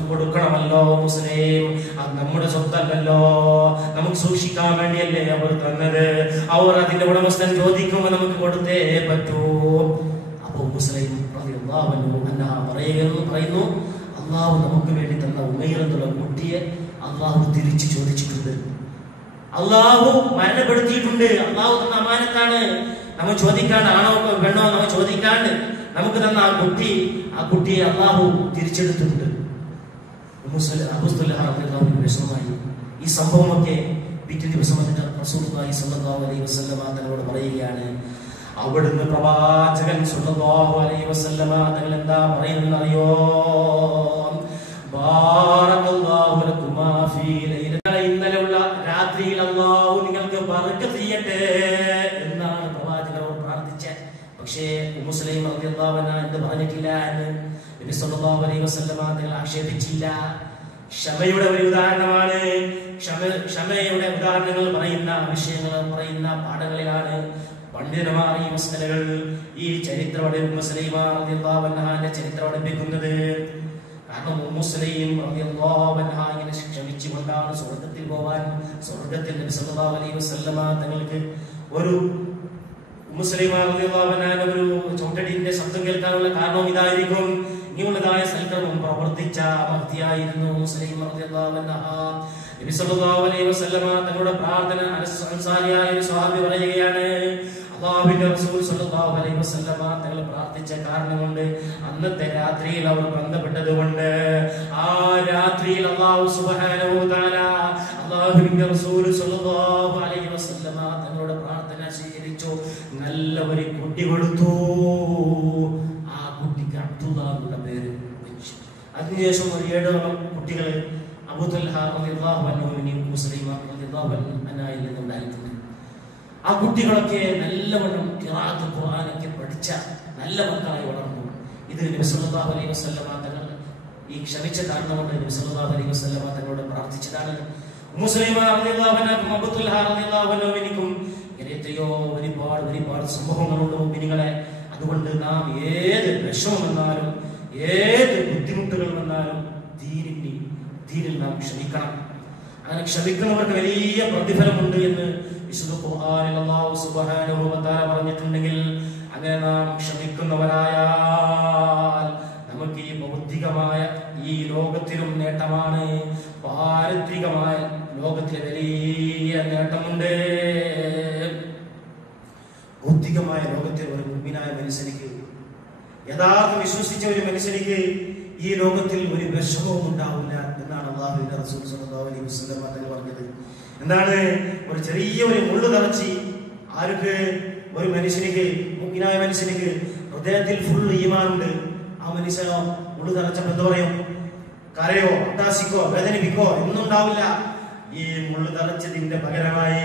കൊടുക്കണമല്ലോ മുസ്ലിം, അത് നമ്മുടെ സ്വത്തല്ലല്ലോ, നമുക്ക് സൂക്ഷിക്കാൻ വേണ്ടിയല്ലേ അവർ തന്നത്. അവർ അതിന്റെ ഉടമസ്ഥൻ ചോദിക്കുമ്പോൾ നമുക്ക് കൊടുത്തേ പറ്റൂ. അബൂ മുസ്ലിം റളിയല്ലാഹു അൻഹു പറയുന്നു, അള്ളാഹു നമുക്ക് വേണ്ടി തന്ന ഉമൈർ എന്നുള്ള കുട്ടിയെ അള്ളാഹു തിരിച്ചു ചോദിച്ചിട്ടുണ്ട്. അള്ളാഹു മരണപ്പെടുത്തിയിട്ടുണ്ട്. അള്ളാഹു തന്ന അമാനത്താണ്. നമ്മൾ ചോദിക്കാണ്ട്, ആണോ പെണ്ണോ നമ്മൾ ചോദിക്കാണ്ട് നമുക്ക് തന്ന ആ കുട്ടിയെ അള്ളാഹു തിരിച്ചെടുത്തിട്ടുണ്ട്. വിഷമമായി. ഈ സംഭവമൊക്കെ പിറ്റേ ദിവസം റസൂലുള്ളാഹി സ്വല്ലല്ലാഹു അലൈഹി വസല്ലമ തങ്ങളോട് പറയുകയാണ്. അവിടുന്ന് പ്രവാചകൻ സ്വല്ലല്ലാഹു അലൈഹി വസല്ലമ തങ്ങൾ എന്താ പറയുന്നത് അറിയോ? ബാറകല്ലാഹു ലകുമാ ഫീ ലൈലത, ഇന്നലെയുള്ള രാത്രിയിൽ അല്ലാഹു നിങ്ങൾക്ക് ബറക്കത്ത് ചെയ്യട്ടെ എന്നാണ് പ്രവാചകൻ പ്രാർത്ഥിച്ചത്. പക്ഷേ മുസ്ലിം റളിയല്ലാഹു അൻഹ എന്ത് പറഞ്ഞിട്ടില്ല എന്ന് നബി സല്ലല്ലാഹു അലൈഹി വസല്ലമ തങ്ങൾ ആക്ഷേപിച്ചില്ല. ക്ഷമയുടെ ഒരു ഉദാഹരണമാണ്. ക്ഷമയുടെ ഉദാഹരണങ്ങൾ പറയുന്ന വിഷയങ്ങൾ പറയുന്ന പാഠങ്ങളിലാണ് പണ്ഡിതന്മാർ ഈ മസ്അലകൾ ഈ ചരിത്രം മുസ്ലിം റളിയല്ലാഹു അൻഹയുടെ ചരിത്രം പഠിപ്പിക്കുന്നത്. കാരണം മുസ്ലിം റളിയല്ലാഹു അൻഹ ഇങ്ങനെ ക്ഷമിച്ചുകൊണ്ടാണ് സ്വർഗ്ഗത്തിൽ പോവാൻ. സ്വർഗ്ഗത്തിൽ നബി സല്ലല്ലാഹു അലൈഹി വസല്ലമ തങ്ങൾക്ക് ഒരു മുസ്ലിം റളിയല്ലാഹു അൻഹ ഒരു ചോട്ടടിന്റെ ശബ്ദം കേൾക്കാനുള്ള കാരണം ഇതായിരിക്കും. ഇങ്ങനെയുള്ളതായ സൽക്കർമ്മം പ്രവർത്തിച്ച മഹ്ദിയായിരുന്നു മുസ്ലിം റളിയല്ലാഹു അൻഹ. നബി സല്ലല്ലാഹു അലൈഹി വസല്ലമ തങ്ങളുടെ പ്രാർത്ഥന അൻസാരിയായ ഒരു സ്വഹാബി പറയുകയാണ്, അല്ലാഹുവിന്റെ റസൂൽ സല്ലല്ലാഹു അലൈഹി വസല്ലമ തങ്ങൾ പ്രാർത്ഥിച്ച കാരണം കൊണ്ട് അന്നത്തെ രാത്രിയിൽ അവർ ബന്ധപ്പെട്ടതുകൊണ്ട് ആ രാത്രിയിൽ അല്ലാഹു സുബ്ഹാനഹു വ തആല അല്ലാഹുവിന്റെ റസൂൽ സല്ലല്ലാഹു അലൈഹി വസല്ലമ തങ്ങളുടെ പ്രാർത്ഥന സ്വീകരിച്ചു. നല്ല ഒരു കുട്ടി കൊടുത്തു. ആ കുട്ടിക്ക് അബ്ദുള്ള പേര് വെച്ചു. അതിനുശേഷം ഒരു 7 കുട്ടികൾ അബൂ തൽഹ റളിയല്ലാഹു അൻഹുവിനെയും മുസ്ലിമ റളിയല്ലാഹു അൻഹയിൽ നിന്നുണ്ടായിട്ടുണ്ട്. ആ കുട്ടികളൊക്കെ നല്ലവണ്ണം ഖിറാഅത്ത് ഖുർആനൊക്കെ പഠിച്ച നല്ല മക്കളായി വളർന്നു. ഇത് നബി സല്ലല്ലാഹു അലൈഹി വസല്ലമ തങ്ങൾ ഈ ക്ഷമിച്ച കാരണം കൊണ്ട് നബി സല്ലല്ലാഹു അലൈഹി വസല്ലമ തങ്ങളോട് പ്രാർത്ഥിച്ചതാണ്. മുസ്ലിമ റളിയല്ലാഹു അൻഹും അബൂ തൽഹ റളിയല്ലാഹു അൻഹുവിനും എത്രയോ ഒരുപാട് സംഭവങ്ങളുണ്ട് മുഅ്മിനീങ്ങളെ. അതുകൊണ്ട് നാം ഏത് വിഷമം വന്നാലും ഏത് ബുദ്ധിമുട്ടുകൾ വന്നാലും ദീനിൽ നാം ക്ഷമിക്കണം. അങ്ങനെ ക്ഷമിക്കുന്നവർക്ക് വലിയ പ്രതിഫലമുണ്ട് എന്ന് വിശുദ്ധ ഖുർആനിൽ അല്ലാഹു സുബ്ഹാനഹു വ തആല പറഞ്ഞിട്ടുണ്ടെങ്കിൽ അങ്ങനെ നാം ക്ഷമിക്കുന്നവരായാൽ നമുക്ക് ഈ ഭൗതികമായ ഈ ലോകത്തിലും നേട്ടമാണ്, പാരത്രികമായ ലോകത്തിലെ വലിയ നേട്ടമുണ്ട്. ഭൗതികമായ ലോകത്തിൽ ഒരു മുഅ്മിനായ മനുഷ്യനിക്ക്, യഥാർത്ഥ വിശ്വസിച്ച ഒരു മനുഷ്യനിക്ക് ഈ ലോകത്തിൽ ഒരു വിഷമവും ഉണ്ടാവില്ല എന്നാണ് അല്ലാഹുവിന്റെ റസൂൽ സ്വല്ലല്ലാഹു അലൈഹി വസല്ലം തങ്ങൾ പറഞ്ഞത്. എന്താണ്? ഒരു ചെറിയ ഒരു മുള്ളു തറച്ചി ആർക്ക്? ഒരു മനുഷ്യനിക്ക്, മുഅ്മിനായ മനുഷ്യനിക്ക് ഹൃദയത്തിൽ ഫുൾ ഈമാനുണ്ട്. ആ മനുഷ്യനോ മുള്ളു തറച്ചപ്പോൾ എന്ത് പറയും? കരയോ, അട്ടാസിക്കോ, വേദനിപ്പിക്കോ ഒന്നും ഉണ്ടാവില്ല. ഈ മുള്ളു തറച്ചതിന്റെ പകരമായി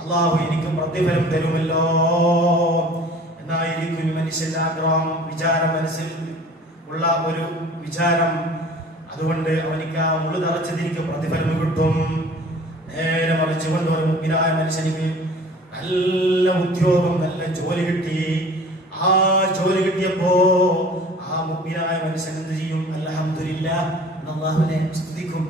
അല്ലാഹു എനിക്ക് പ്രതിഫലം തരുമല്ലോ എന്നായിരിക്കും മനുഷ്യന്റെ ആഗ്രഹം, വിചാരം, മനസ്സിൽ ഉള്ള ഒരു വിചാരം. അതുകൊണ്ട് അവനിക്ക് ആ മുള്ളു തറച്ചതിരിക്ക് പ്രതിഫലം കിട്ടും. നേരെ മറിച്ചുകൊണ്ട് ഒരു മുഅ്മിനായ മനുഷ്യനിക്ക് നല്ല ഉദ്യോഗം, നല്ല ജോലി കിട്ടി. ആ ജോലി കിട്ടിയപ്പോ ആ മുഅ്മിനായ മനുഷ്യൻ എന്ത് ചെയ്യും? അൽഹംദുലില്ലാഹ് അല്ലാഹുവിനെ സ്തുതിക്കും.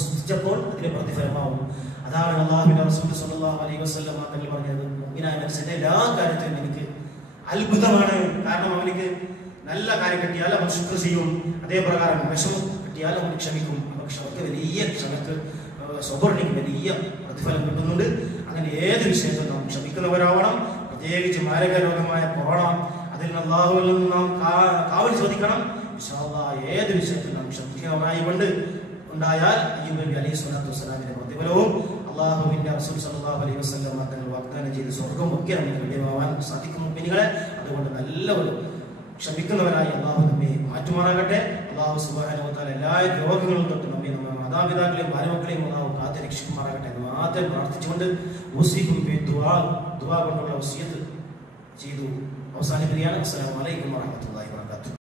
സ്തുതിച്ചപ്പോൾ അതിന് പ്രതിഫലമാവും. അതാണ് അല്ലാഹുവിന്റെ റസൂൽ സ്വല്ലല്ലാഹു അലൈഹി വസല്ലം തങ്ങൾ പറഞ്ഞത്. മുഅ്മിനായ മനുഷ്യന്റെ എല്ലാ കാര്യത്തിലും എനിക്ക് അത്ഭുതമാണ്. കാരണം അവനിക്ക് നല്ല കാര്യം കിട്ടിയാൽ അവൻ ശുക്ർ ചെയ്യും. അതേപ്രകാരം വിഷമം കിട്ടിയാൽ അവൻ ക്ഷമിക്കും. പക്ഷെ അവർക്ക് വലിയ ക്ഷമക്ക് സ്വബറിന് വലിയ പ്രതിഫലം കിട്ടുന്നുണ്ട്. അങ്ങനെ ഏത് വിഷയത്തിലും നാം ക്ഷമിക്കുന്നവരാവണം. പ്രത്യേകിച്ച് മാരക രോഗമായ കൊറോണ, അതിൽ അല്ലാഹുവിൽ നിന്ന് നാം കാവൽ ചോദിക്കണം. ഇൻഷാ അല്ലാഹ് ഏത് വിഷയത്തിൽ നാം ക്ഷമിക്കുന്നവരായി കൊണ്ട് ഉണ്ടായാൽ അയ്യൂബ് നബി അലൈഹി സ്വലാത്തു വസ്സലാമിന്റെ പ്രതിഫലവും അല്ലാഹുവിന്റെ റസൂൽ സ്വല്ലല്ലാഹു അലൈഹി വസല്ലം തങ്ങൾ വാഗ്ദാനം ചെയ്ത സ്വർഗ്ഗവും ഒക്കെ നമുക്ക് ലഭ്യമാവാൻ സാധിക്കും മുഅ്മിനീങ്ങളെ. അതുകൊണ്ട് നല്ലവരും ക്ഷമിക്കുന്നവരായി അല്ലാഹു നമ്മെ മാറ്റുമാറാകട്ടെ. അല്ലാഹു സുബ്ഹാനഹു വ തആല എല്ലാ രോഗങ്ങളും തൊട്ട് നമ്മെ, നമ്മുടെ മാതാപിതാക്കളെയും ഭാര്യമക്കളെയും അല്ലാഹു കാത്ത് രക്ഷിക്കുമാറാകട്ടെ എന്ന് മാത്രം പ്രാർത്ഥിച്ചുകൊണ്ട് ദുആ കൊണ്ടുള്ള വസിയത്ത് ചെയ്തു അവസാനിപ്പിക്കുകയാണ്. അസ്സലാമു അലൈക്കും വറഹ്മത്തുള്ളാഹി.